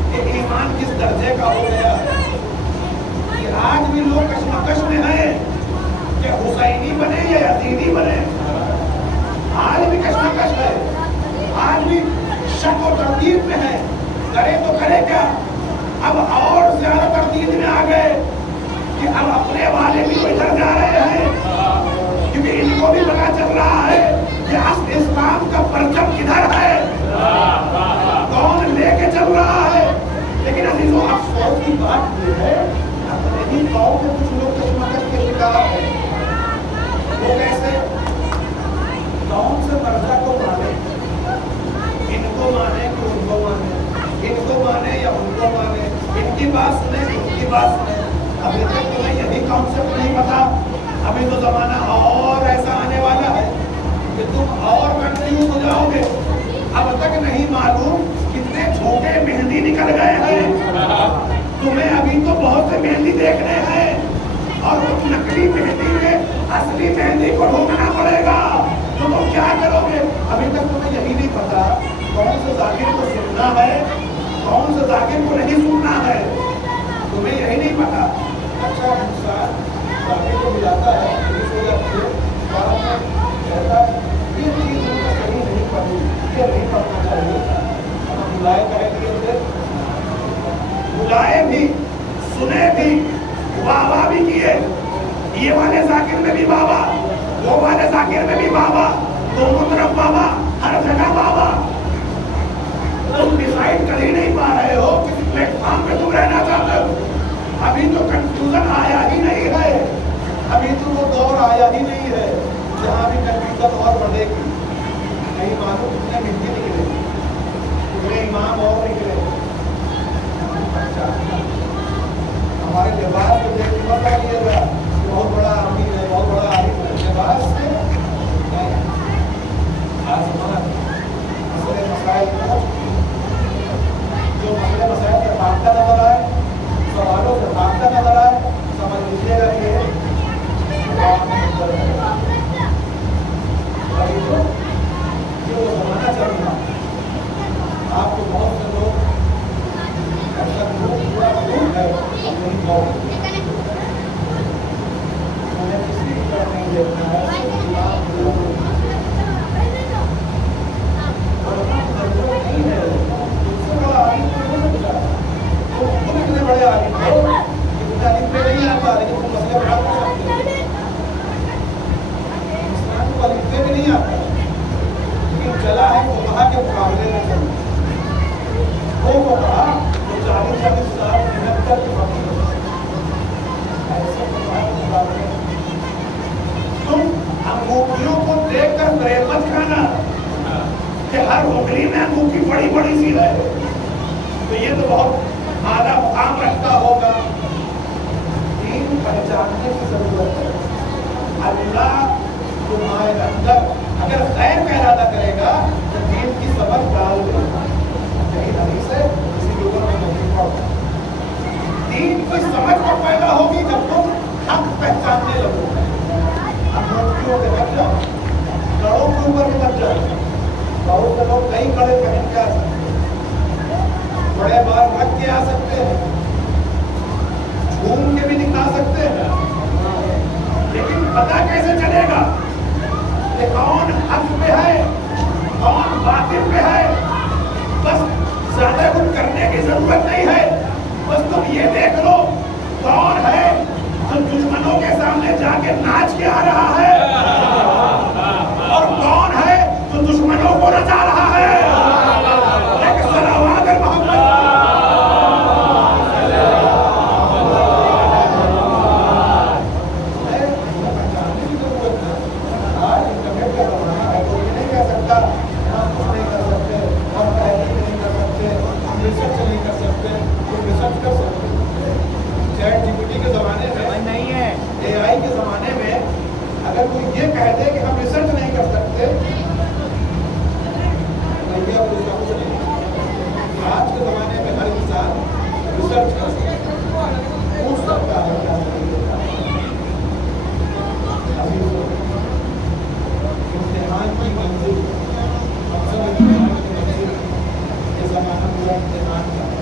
कि ईमान किस दर्जे का हो गया है कि आज भी लोग कशमकश में हैं कि हुसैनी बने या यजीदी बने। आज भी कशमकश है, आज भी शक और तरदीद में है, करे तो करे क्या। अब और ज्यादा तरदीद में आ गए कि अब अपने वाले भी तो इधर जा रहे हैं, क्योंकि इनको भी पता चल रहा है कि असल इस्लाम का परचम किधर है, कौन लेके चल रहा है। लेकिन अजीजों अफसोस की बात ये है, अपने ही गाँव में कुछ लोग कशमकश के शिकार हैं। वो कैसे? कौन से मर्जा को माने, इनको माने कि उनको माने, इनको माने या उनको माने, इनकी बात सुने कि उनकी बात सुने। अभी तक तुम्हें यही कॉन्सेप्ट नहीं पता। अभी तो जमाना और ऐसा आने वाला है कि तुम और कंफ्यूज हो जाओगे। अब तक नहीं मालूम कितने छोटे मेहंदी निकल गए हैं। तुम्हें अभी तो बहुत से मेहंदी देखने हैं और उस नकली मेहंदी में असली मेहंदी को ढूंढना पड़ेगा। تو تم کیا کرو گے؟ ابھی تک تمہیں یہی نہیں پتا کون سے ذاکر کو سننا ہے، کون سے ذاکر کو نہیں سننا ہے، تمہیں یہی نہیں پتا۔ اچھا انسان ذاکر کو ملاتا ہے، پولیس ہو جاتی ہے، بعد میں کہتا ہے یہ چیز ان کو صحیح نہیں پڑی، یہ نہیں پڑھنا چاہیے، ہم بلائے کریں گے اسے، بلائے بھی، سنے بھی، واہ واہ بھی کیے، یہ والے ذاکر میں بھی بابا، وہ والے ذاکر میں بھی بابا، دونوں طرف بابا، ہر جگہ بابا۔ تم ڈیسائیڈ کر ہی نہیں پا رہے ہو کس پلیٹ فارم پہ تم رہنا چاہتے ہو۔ ابھی تو کنفیوژن آیا ہی نہیں ہے، ابھی تو وہ دور آیا ہی نہیں ہے جہاں بھی کنفیوژن اور بڑھے گی۔ نہیں معلوم کتنے مہنگے نکلے، کتنے امام اور نکلے۔ اچھا ہمارے لباس کو دیکھ کے مت آئیے گا کہ بہت بڑا آدمی ہے، بہت بڑا عالم ہے، لباس سے نہیں۔ آسمان مسئلے مسائل جو مسئلے مسائل سے بھاگتا نظر آئے، سوالوں سے بھاگتا نظر آئے، سمجھ لیجیے گا کہ وہ زمانہ چل رہا۔ آپ کو بہت سے لوگ ایسا پورا گروپ ہے نہیں بہت انہیں کسی کی طرف نہیں دیکھنا ہے، ضرورت نہیں ہے۔ اس سے بڑا عالم کوئی ہو سکتا ہے، تو خود اتنے بڑے عالم ہو، اتنے عالم پہ نہیں آتا لیکن تم مسئلے بڑا کر سکتے ہیں۔ اسلام کو عالم پہ بھی نہیں آتا لیکن چلا ہے وہ کہا کے مقابلے میں چل وہ کہا جو 40 سال محنت کر کے باقی ایسے مقابلے تم انگوٹھیوں کو دیکھ کر فریب مت کھانا کہ ہر انگلی میں انگوٹھی بڑی بڑی سی ہے تو یہ تو بہت اعلیٰ مقام رکھتا ہوگا۔ دین پہچاننے کی ضرورت ہے۔ اللہ تمہارے اندر اگر خیر کا ارادہ کرے گا تو دین کی سبق ڈال دے گا۔ یہی حدیث ہے، کسی کے اوپر میں نہیں پڑھتا۔ دین کی سمجھ کو پیدا ہوگی جب تم حق پہچاننے لگو۔ انگوٹھیوں کے بچ جاؤ، کڑوں کے اوپر بھی بچ جاؤ۔ بہت سے لوگ کئی کڑے پہن کے آ سکتے ہیں، بڑے بال رکھ کے آ سکتے ہیں، گھوم کے بھی دکھا سکتے ہیں، لیکن پتا کیسے چلے گا کہ کون حق پہ ہے کون باطل پہ ہے؟ بس زیادہ کچھ کرنے کی ضرورت نہیں ہے، بس تم یہ دیکھ لو کون ہے جو دشمنوں کے سامنے جا کے ناچ کے آ رہا ہے اور کون ہے جو دشمنوں کو رچا رہا ہے۔ ایک صلوات محمد کے زمانے میں اگر کوئی یہ کہہ دے کہ ہم ریسرچ نہیں کر سکتے، آج کے زمانے میں ہر انسان ریسرچ کر سکتا پوچھ سکتا ہے کیا امتحان کی منزل یہ زمانہ پورا امتحان کا ہے۔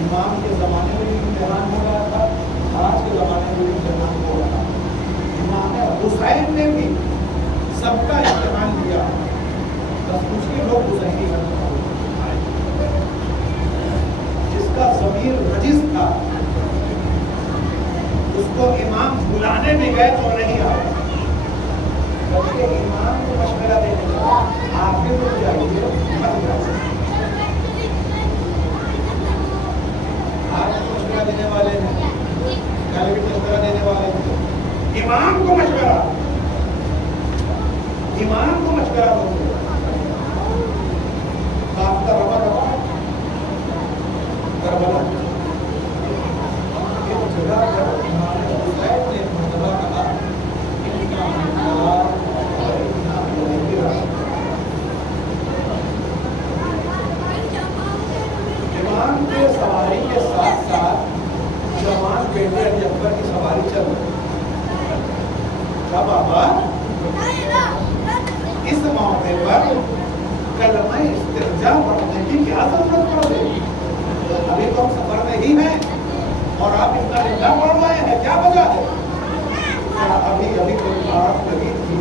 امام کے زمانے میں بھی امتحان ہو رہا تھا، آج کے زمانے میں بھی امتحان ہو رہا ہے۔ امام حسین نے بھی سب کا امتحان لیا، بس کچھ کے لوگ حسینی ہے، جس کا ضمیر رجس تھا اس کو امام بلانے بھی گئے تو نہیں آیا، بلکہ امام کو مشورہ دینے لگا آپ بھی تو جائیے مت جائیے۔ آپ کو مشورہ دینے والے ہیں، کل بھی مشورہ دینے والے ہیں، امام کو مشورہ دو آپ کا روا روا کربلا ایک جگہ پر امام حسین نے ایک مرتبہ کہا امام کے سواری کے ساتھ ساتھ جوان بیٹے علی اکبر کی سواری چل رہی ہے۔ کیا بابا लगा है? अभी अभी कोई बात लगी थी,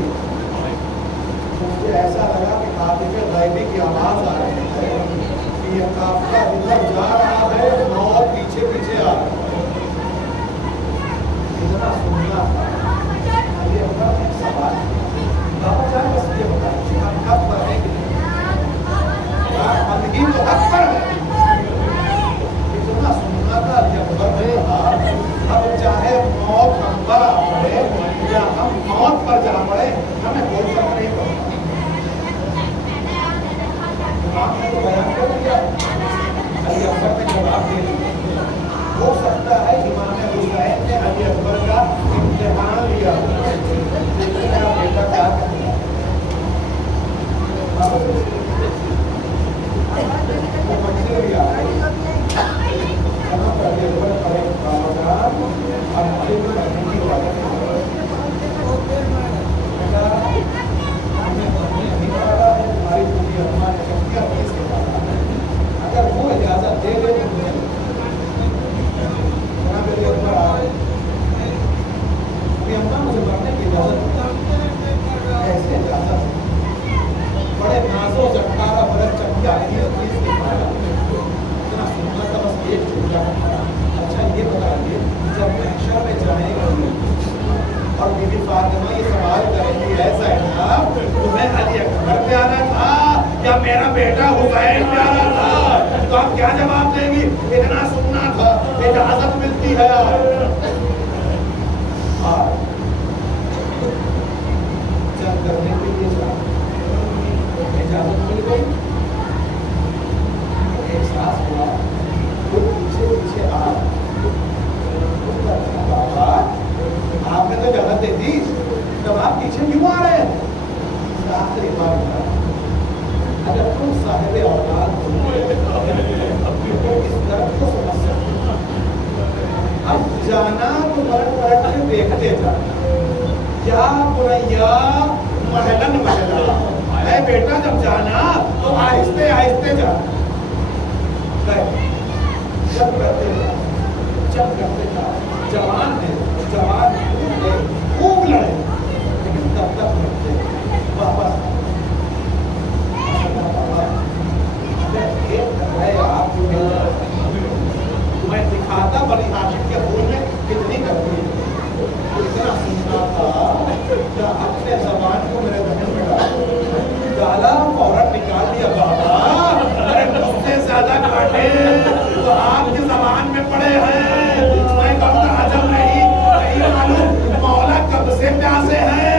मुझे ऐसा लगा कि काफिर गैबी की आवाज आ रही है कि ये काफिला इधर जा रहा है, मौत पीछे पीछे आ रहा है। इतना सुनना था। ये होगा एक सवाल, बाबा जान बस ये बताइए कि हम हक पर हैं कि नहीं? बंदगी तो हक पर है। इतना सुनना था कि अकबर ने कहा अब चाहे मौत हम पर आ पड़े या हम मौत पर जा पड़े, हमें कोई फर्क नहीं पड़ता। आपने तो बयान कर दिया, अली अकबर ने जवाब दे दिया। हो सकता है इमाम हुसैन ने अली अकबर का इम्तिहान लिया, लेकिन मेरा बेटा क्या करेगा? वो मंजिल भी आ गई। जहाँ पर अली अकबर पड़े बाबा जान, अब अली को रहने की इजाजत नहीं। हमें नहीं पता है तुम्हारी पूरी अम्मा ने शक्तियाँ किस के पास, अगर वो इजाजत दे दे तो मुझे मेरे ऊपर आ रहे अम्मा मुझे मरने की इजाजत, ऐसे इजाजत बड़े नाजो जट्टारा बरस चक्का इतना सुनना था, बस एक चुटका। अच्छा ये बताइए, जब महशर में जाएंगे और बीबी फातिमा ये सवाल करेंगी, ऐसा है ना तुम्हें अली अकबर प्यारा था या मेरा बेटा हुसैन प्यारा था, तो आप क्या जवाब देंगी? इतना सुनना था, इजाजत मिलती है। जब करने के लिए इजाजत मिल गई, एहसास हुआ वो पीछे पीछे आ, बाबा आपने तो इजाजत दे दी, तब आप पीछे क्यों आ रहे हैं? आखिरी बात, अगर तुम साहिब औलाद हो तो इस दर्द को समझ सकते हो। अब जाना तो पलट पलट के देखते जाना, क्या बुरैया महलन महला है बेटा, जब जाना तो आहिस्ते आहिस्ते जाना। जब करते जा, जवान है, जवान खूब लड़े, लेकिन तब तक करते वापस मैं दिखाता बड़ी हाशिम के फूल में कितनी करती है, इतना सुनना था क्या अपने जबान को मेरे दहन में डाला, फौरन निकाल दिया। बाबा अरे मुझसे ज्यादा काटे तो आपकी जबान में पड़े हैं, मैं कहता आजम नहीं मालूम मौला कब से प्यासे है,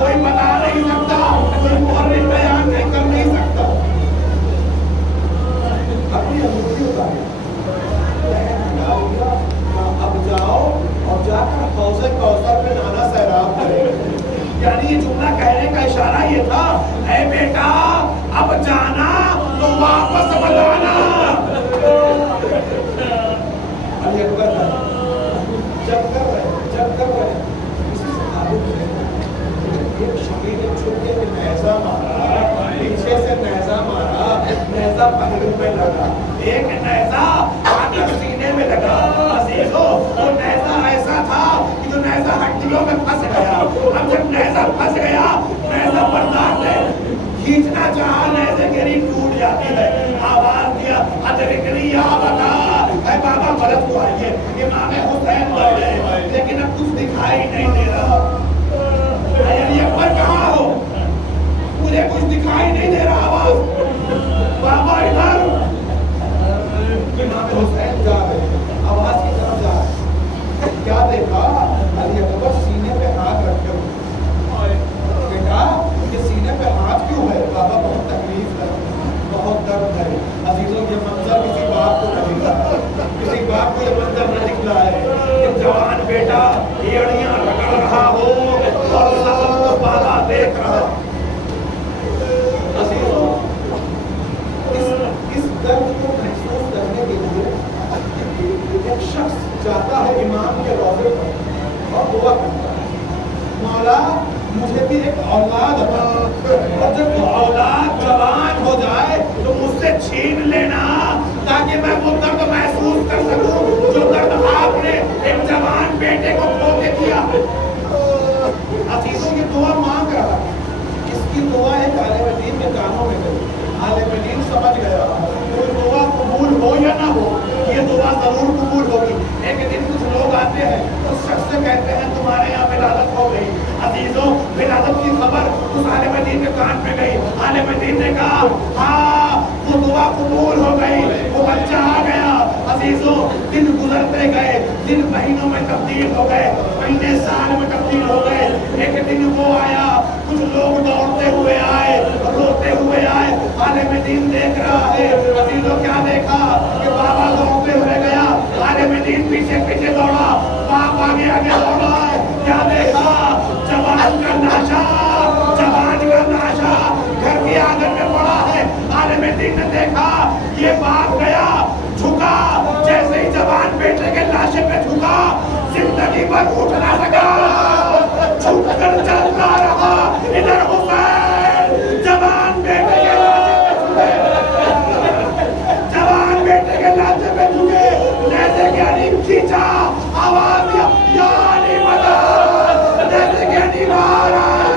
कोई बता नहीं सकता, कोई मुहर्रिर बयान नहीं कर नहीं सकता। अपनी अंगूठी उतारी, अब जाओ और जाकर हौज़े कौसर में नाना सैराब करे। यानी ये जुमला कहने का इशारा ये था, ऐ बेटा अब जाना तो वापस मत आना। अली अकबर जब कर रहे किसी से ताल्लुक नहीं, एक शकील ने छुप के नेज़ा मारा, पीछे से नेज़ा मारा, नेज़ा पहलू में लगा, एक नेज़ा आकर सीने में लगा। अजीजों वो नेज़ा ऐसा था कि जो नेज़ा हड्डियों में फंस गया। अब जब नेज़ा फंस गया, नेज़ा बर्दाश्त है, खींचना चाहा नेज़े की रीढ़ टूट जाती है। आवाज दिया अदरिकनी या बता, ऐ बाबा गलत हुआ ये इमाम हुसैन दौड़े, लेकिन अब कुछ दिखाई नहीं दे रहा। अली अकबर कहाँ हो? मुझे कुछ दिखाई नहीं दे रहा। आवाज बाबा इधर, इमाम हुसैन जा रहे, आवाज की तरफ जा रहे। क्या देखा? अली अकबर सीने पे हाथ रखे हुए। बेटा ये सीने पे हाथ क्यों है? बाबा बहुत तकलीफ है, बहुत दर्द है। अजीजों ये मंजर किसी बाप को नहीं दिखला, किसी बाप को ये मंजर न दिखला है कि जवान बेटा एड़ियां रगड़ रहा हो और सबको बाबा देख रहा। अजीजों इस दर्द को महसूस करने के लिए एक शख्स जाता है इमाम के रोज़े पर और दुआ करता है, मौला मुझे भी एक औलाद अता, और जब वो औलाद जवान हो जाए तो मुझसे छीन लेना, ताकि मैं वो दर्द महसूस कर सकूं जो दर्द आपने एक जवान बेटे को खो अजीजों की दुआ मांग रहा है, इसकी दुआ है आलिम दीन के कानों में गई, आलिम दीन समझ गया कोई दुआ कबूल हो या ना हो, ये दुआ जरूर कबूल होगी। एक दिन कुछ लोग आते हैं, उस शख्स से कहते हैं तुम्हारे यहाँ विलादत हो गई। अजीजों, विलादत की खबर उस आलिम दीन के कान पे गई। आलिम दीन ने कहा हाँ वो दुआ कबूल हो गई, वो बच्चा आ गया। अजीजों, दिन गुजरते गए, दिन महीनों में तब्दील हो गए, महीने साल में तब्दील हो गए। एक दिन वो आया, कुछ लोग दौड़ते हुए आए, रोते हुए आए, आलिम दीन देख रहा है। अजीजों, क्या देखा कि बाबा दौड़ते हुए गया, आलिम दीन पीछे पीछे दौड़ा, बाप आगे आगे दौड़ा है। क्या देखा? जवान का नाशा, जवान का नाशा घर की आंगन में पड़ा है। आलिम दीन ने देखा ये बाप गया, झुका, जैसे ही जवान बेटे के लाशे पे झुका, जिंदगी भर उठ ना सका, झुक कर चलता रहा। इधर हुसैन जवान बेटे के लाशे पे झुके, जवान बेटे के लाशे पे झुके, जैसे कि अलीम खींचा, आवाज दिया या अली मदद, जैसे कि अली बाहर आया,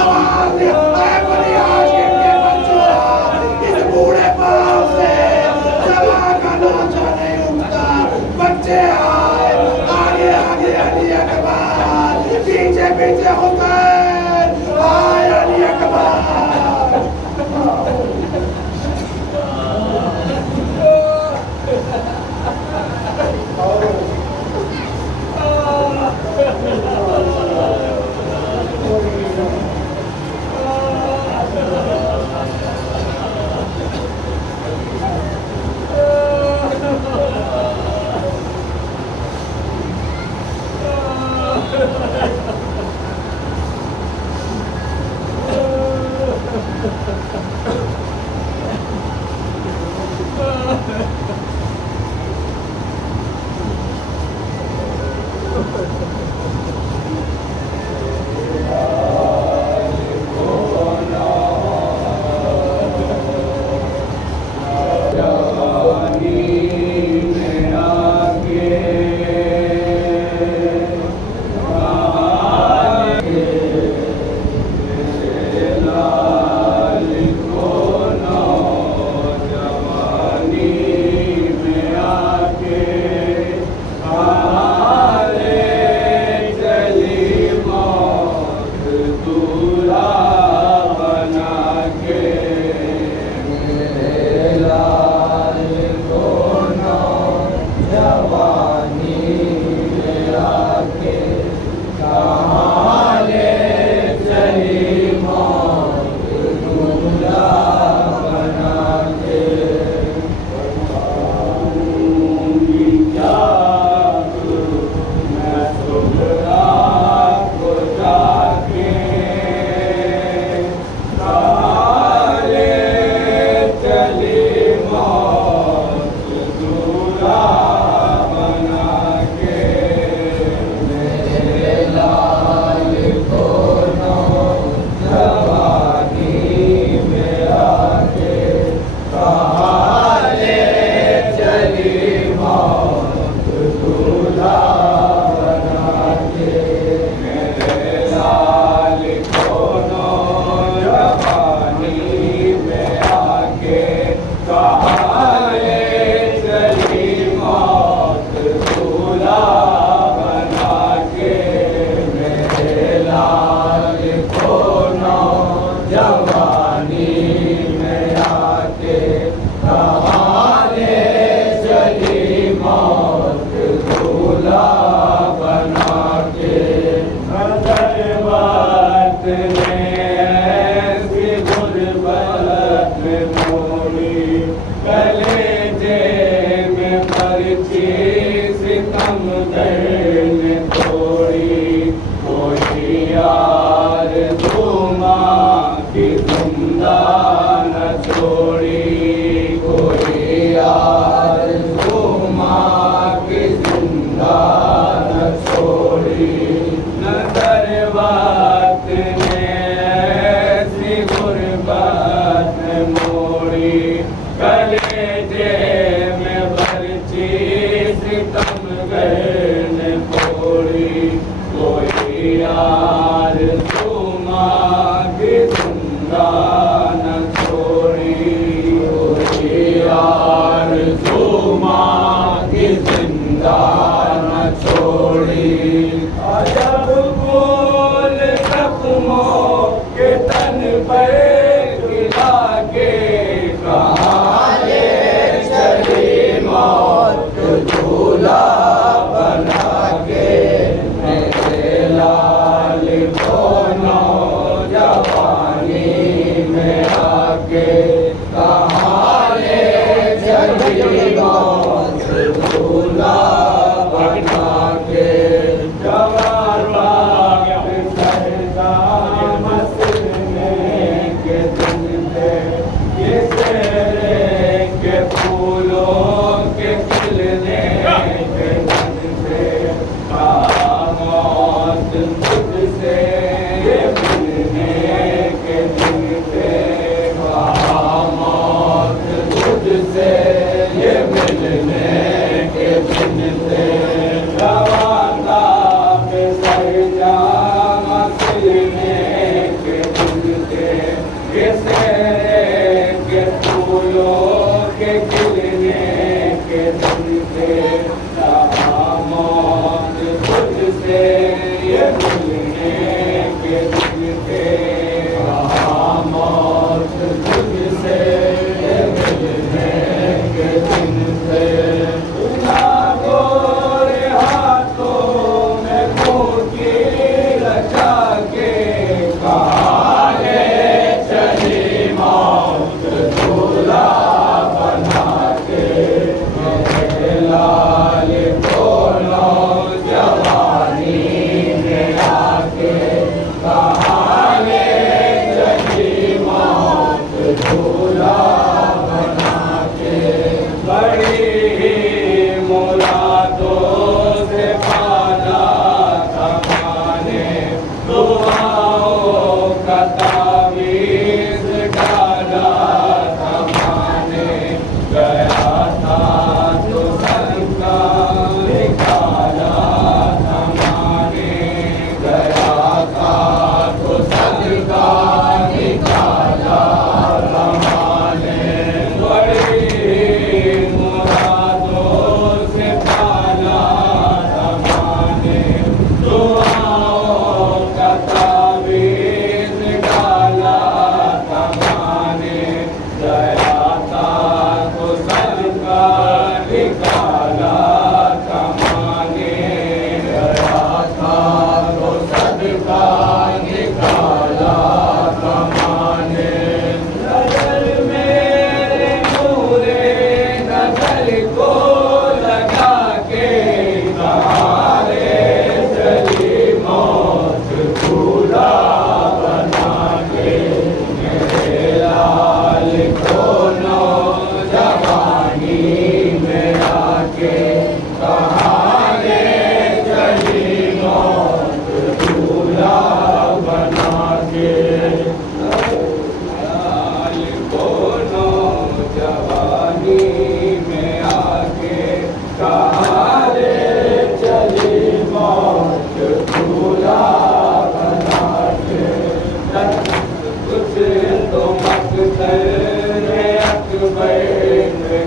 आवाज दिया ऐ बनी हाशिम के बच्चों, इस बूढ़े बाप से जवान का नाचा नहीं उठता। बच्चे आए, आगे आगे अली अकबर, पीछे पीछे हुसैन, आए अली अकबर। सितम गए ने थोड़ी कोई आरज़ू मांगे जिंदा न छोड़ी, कोई आरज़ू मांगे जिंदा न छोड़ी। जब फूल जख्मों के तन पे खिला के कहाँ ले चली मौत दूल्हा बना के, मेरे लाल दोनों जवानी में आके कहाँ ले चली मौत दूल्हा बना के। जवान बाप सहजा मसलने के दिन थे, ये सेरे के फूलों के खिलने के दिन थे। मौत तुझसे ये मिलने के दिन थे, मौत तुझसे ये मिलने के दिन थे। जवान बाप सहजा मसलने के दिन थे, ये सेरे के फूलों के खिलने के दिन थे। मौत तुझसे ये मिलने के दिन थे, मौत तुझसे ये मिलने के दिन थे। गोरे हाथों में खूंटी रचा के कहाँ ले चली मौत दूल्हा बना के, मेरे लाल दोनों जवानी में आके कहाँ ले चली मौत दूल्हा बना के। बड़ी ही मुरादों से पाला था माने, दुआओं का तावीज़ डाला था माने। गया था तो सदका निकाला था माने, गया था तो सदका निकाला था माने। बड़ी मुरादों से पाला था माने, दुआओं का तावीज़ डाला था माने। गया था तो सदका निकाला था माने, गया था तो सदका निकाला था माने। नजर मेरे नूरे नजर को लगा के कहाँ ले चली मौत दूल्हा बना के, मेरे लाल दोनों जवानी में आके कहाँ ले चली मौत दूल्हा बना के। लाल दोनों जवानी में आके कहाँ ले चली मौत दूल्हा बना के। कुछ तो मकसद अकबर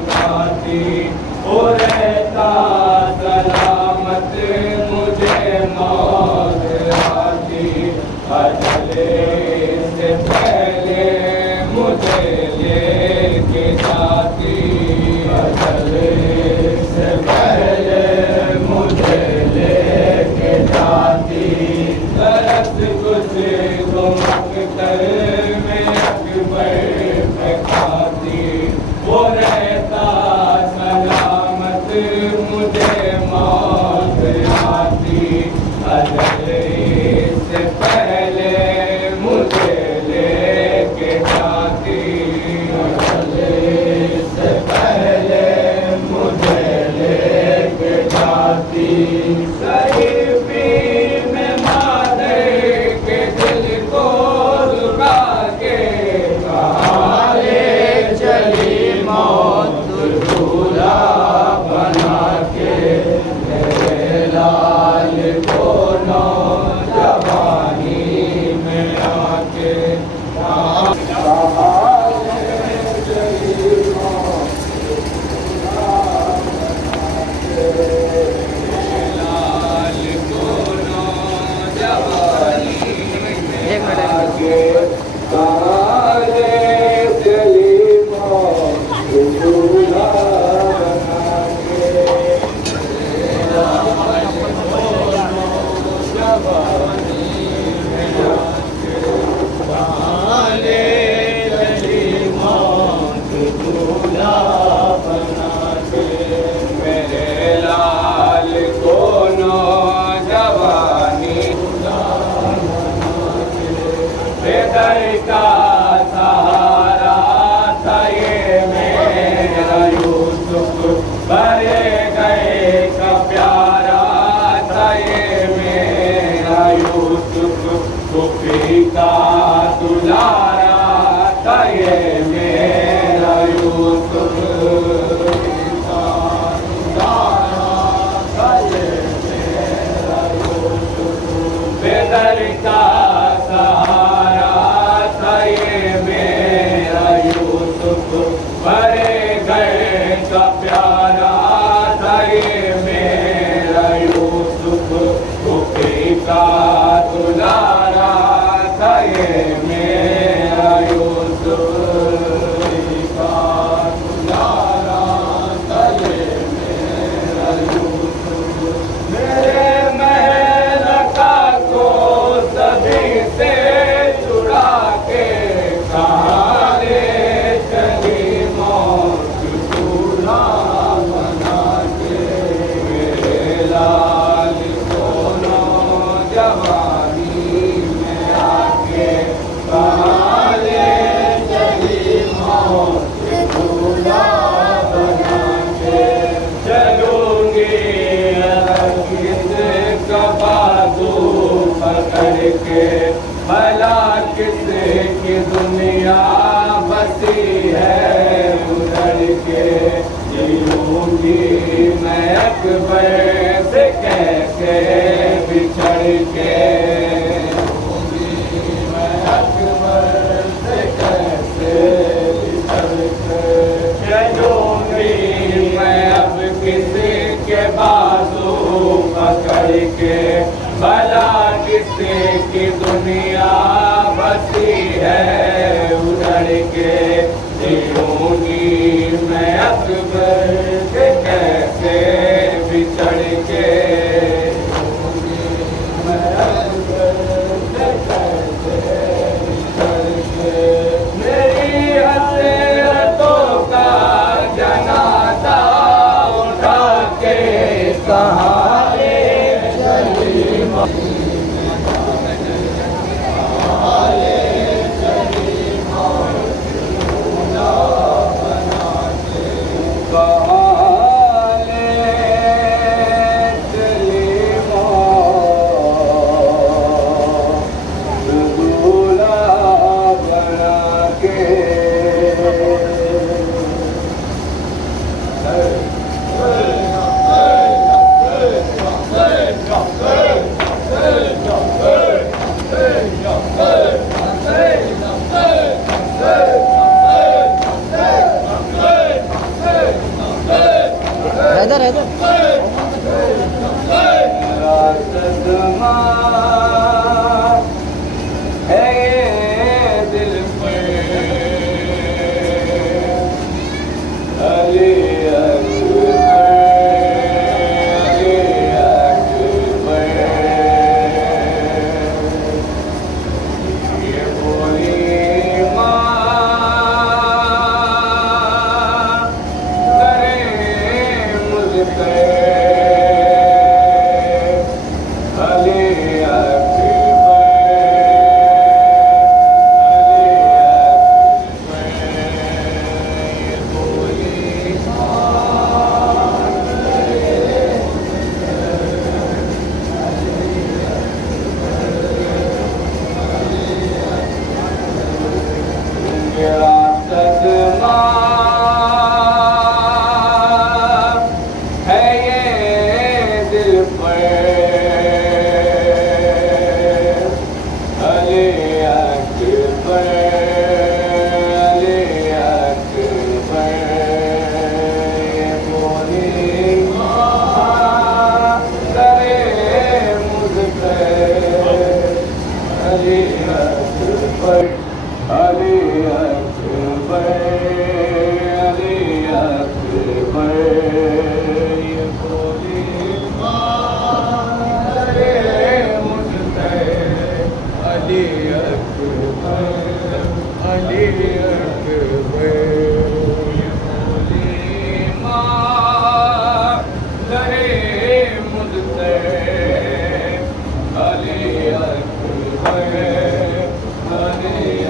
खाती हो रहता सलामत मुझे मौत आती। अजले से पहले मुझे लेके जाती, अजले से पहले मुझे लेके जाती। तरस कुछ तो मकसद में अकबर पे खाती, वो रहता सलामत मुझे मौत आती। अजले से पहले मुझे लेके जाती, अजले से पहले मुझे लेके जाती। सहीफी में मादर के दिल को दुखा के कहाँ ले चली मौत दूल्हा बना के, मेरे लाल को कुफी का दुलारा था ये मेरा यूसुफ का दुलारा था ये मेरा यूसुफ बेदर का सहारा था ये मेरा यूसुफ बड़े घर का प्यारा था ये मेरा यूसुफ कुफी का दुलारा था ये मेरा यूसुफ का दुलारा था ये मेरा यूसुफ मेरे महल का को सभी से चुरा के कहाँ ले चली मौत दूल्हा बना के मेरे लाल सोनो जवानी में आके कहाँ ले चली मौत दूल्हा बना के चलूंगी किस बाजू पकड़ के भला किसकी दुनिया बसी है उधर के जीऊंगी मैं अकबर से कैसे बिछड़ के जीऊंगी मैं अकबर से कैसे बिछड़ के चलूंगी मैं अब किसी के बाजू पकड़ के भला किसी की दुनिया बसी है उधर के जीऊंगी मैं अकबर से कैसे बिछड़ के जीऊंगी मैं अकबर से कैसे बिछड़ के मेरी हसरतों का जनाजा उठा के कहाँ ले चली हैदर हैदर है ये दिल पे अली अकबर अली अकबर ये बोली माँ करे मुझ पे अली अकबर ये बोली मेरा सदमा है ये दिल पर अली अकबर अली अकबर ये बोली माँ करे मुझ पे अली अकबर अली अकबर अली अकबर ये बोली माँ करे मुझ पे अली अकबर अली अकबर ये बोली माँ करे मुझ पे अली अकबर अली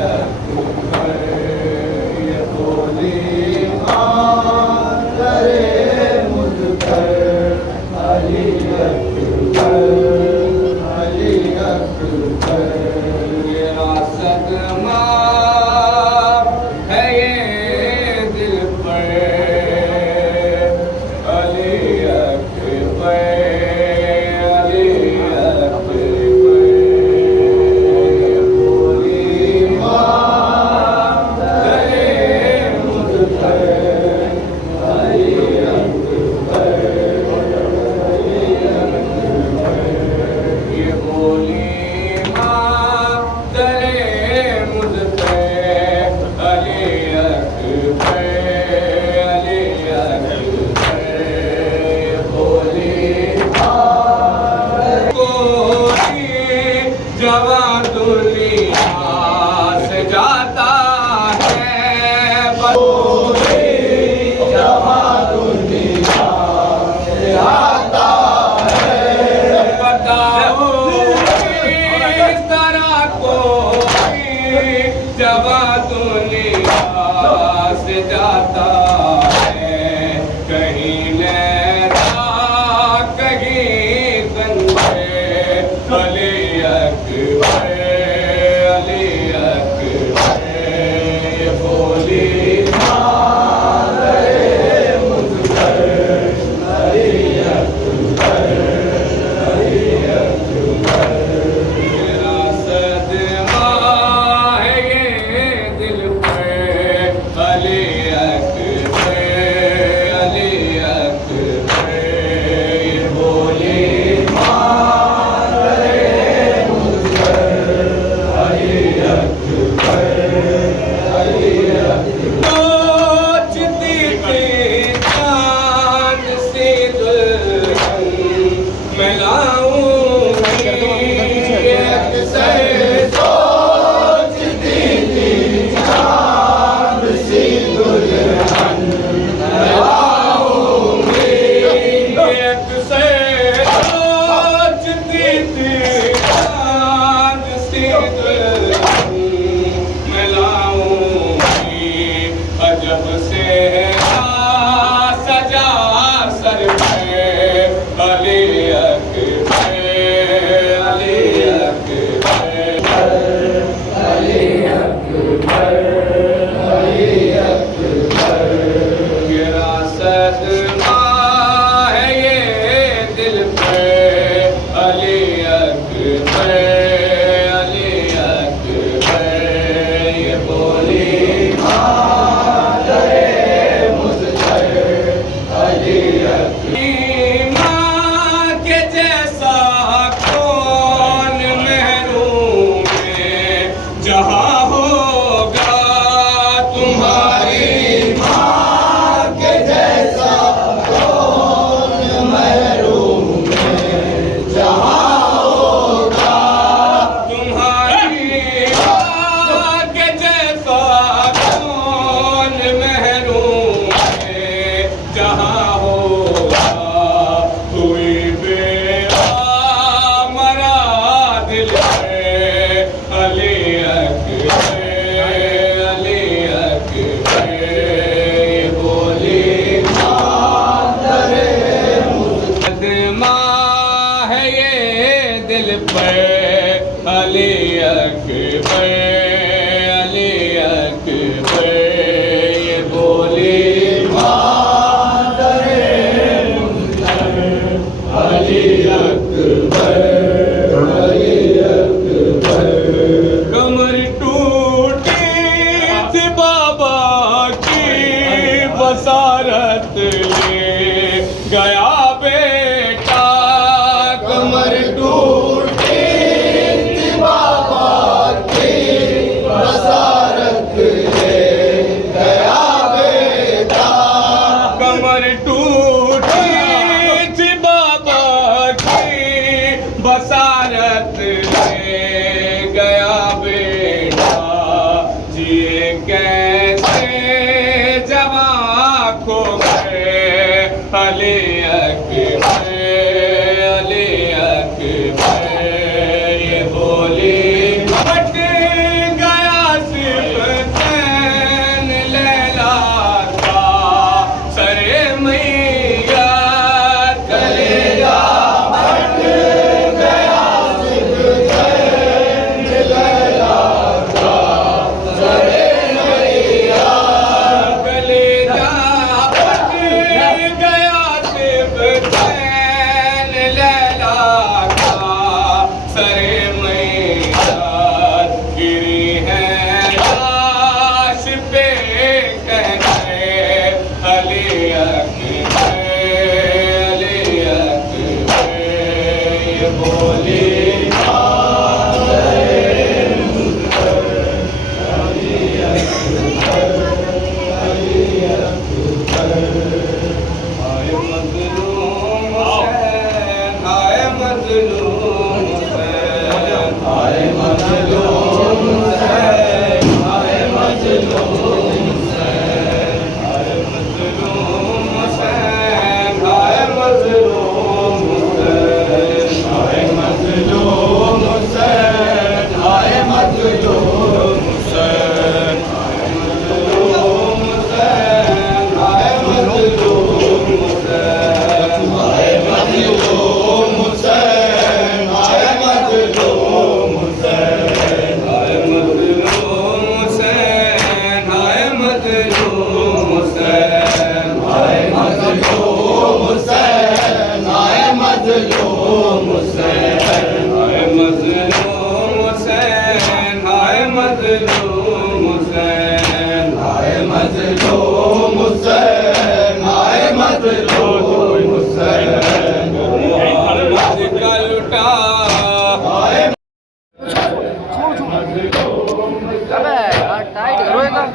دل پر علی اکبر علی اکبر یہ بولی مادر علی اکبر علی اکبر کمر ٹوٹی تھی بابا کی بصارت لے گیا بیٹا کمر ٹوٹی تھی بابا کی بصارت لے گیا بیٹا کمر ٹوٹی تھی بابا کی بصارت لے گیا بیٹا جیے کیسے جوان کو علی اکبر علی اکبر یہ بولی پھٹ گیا صرف چین لیلا کا سر میاں کلیجا پھٹ گیا صرف چین لیلا کا سر میاں کلیجا پھٹ گیا صرف چین لیلا کا سر میاں گری ہے لاش پہ کہنے علی اکبر علی اکبر یہ بولی टाइट रोएगा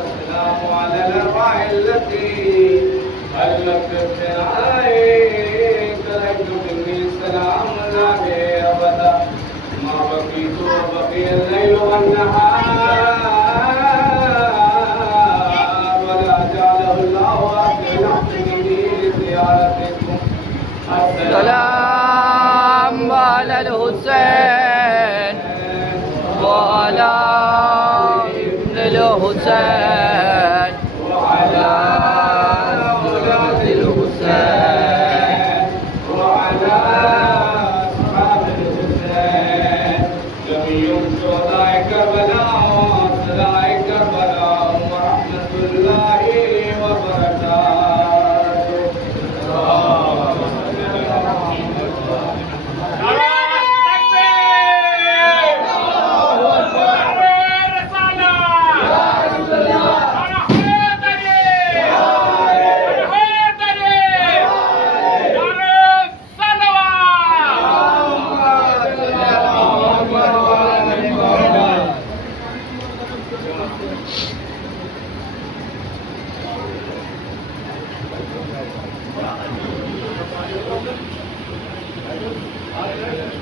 السلام علیکم حلق سے آئے کرک منی سلام لاگے ابدا ما بقیت و بقی اللیل والنہار ولا جعلہ اللہ آخر لحظنی لزیارتکم سلام على الحسين وعلى ابن الحسين وعلى أولاد الحسين وعلى أصحاب الحسين جميع شهداء كربلاء وأصلاء كربلاء ورحمة الله وبركاته. Hallelujah.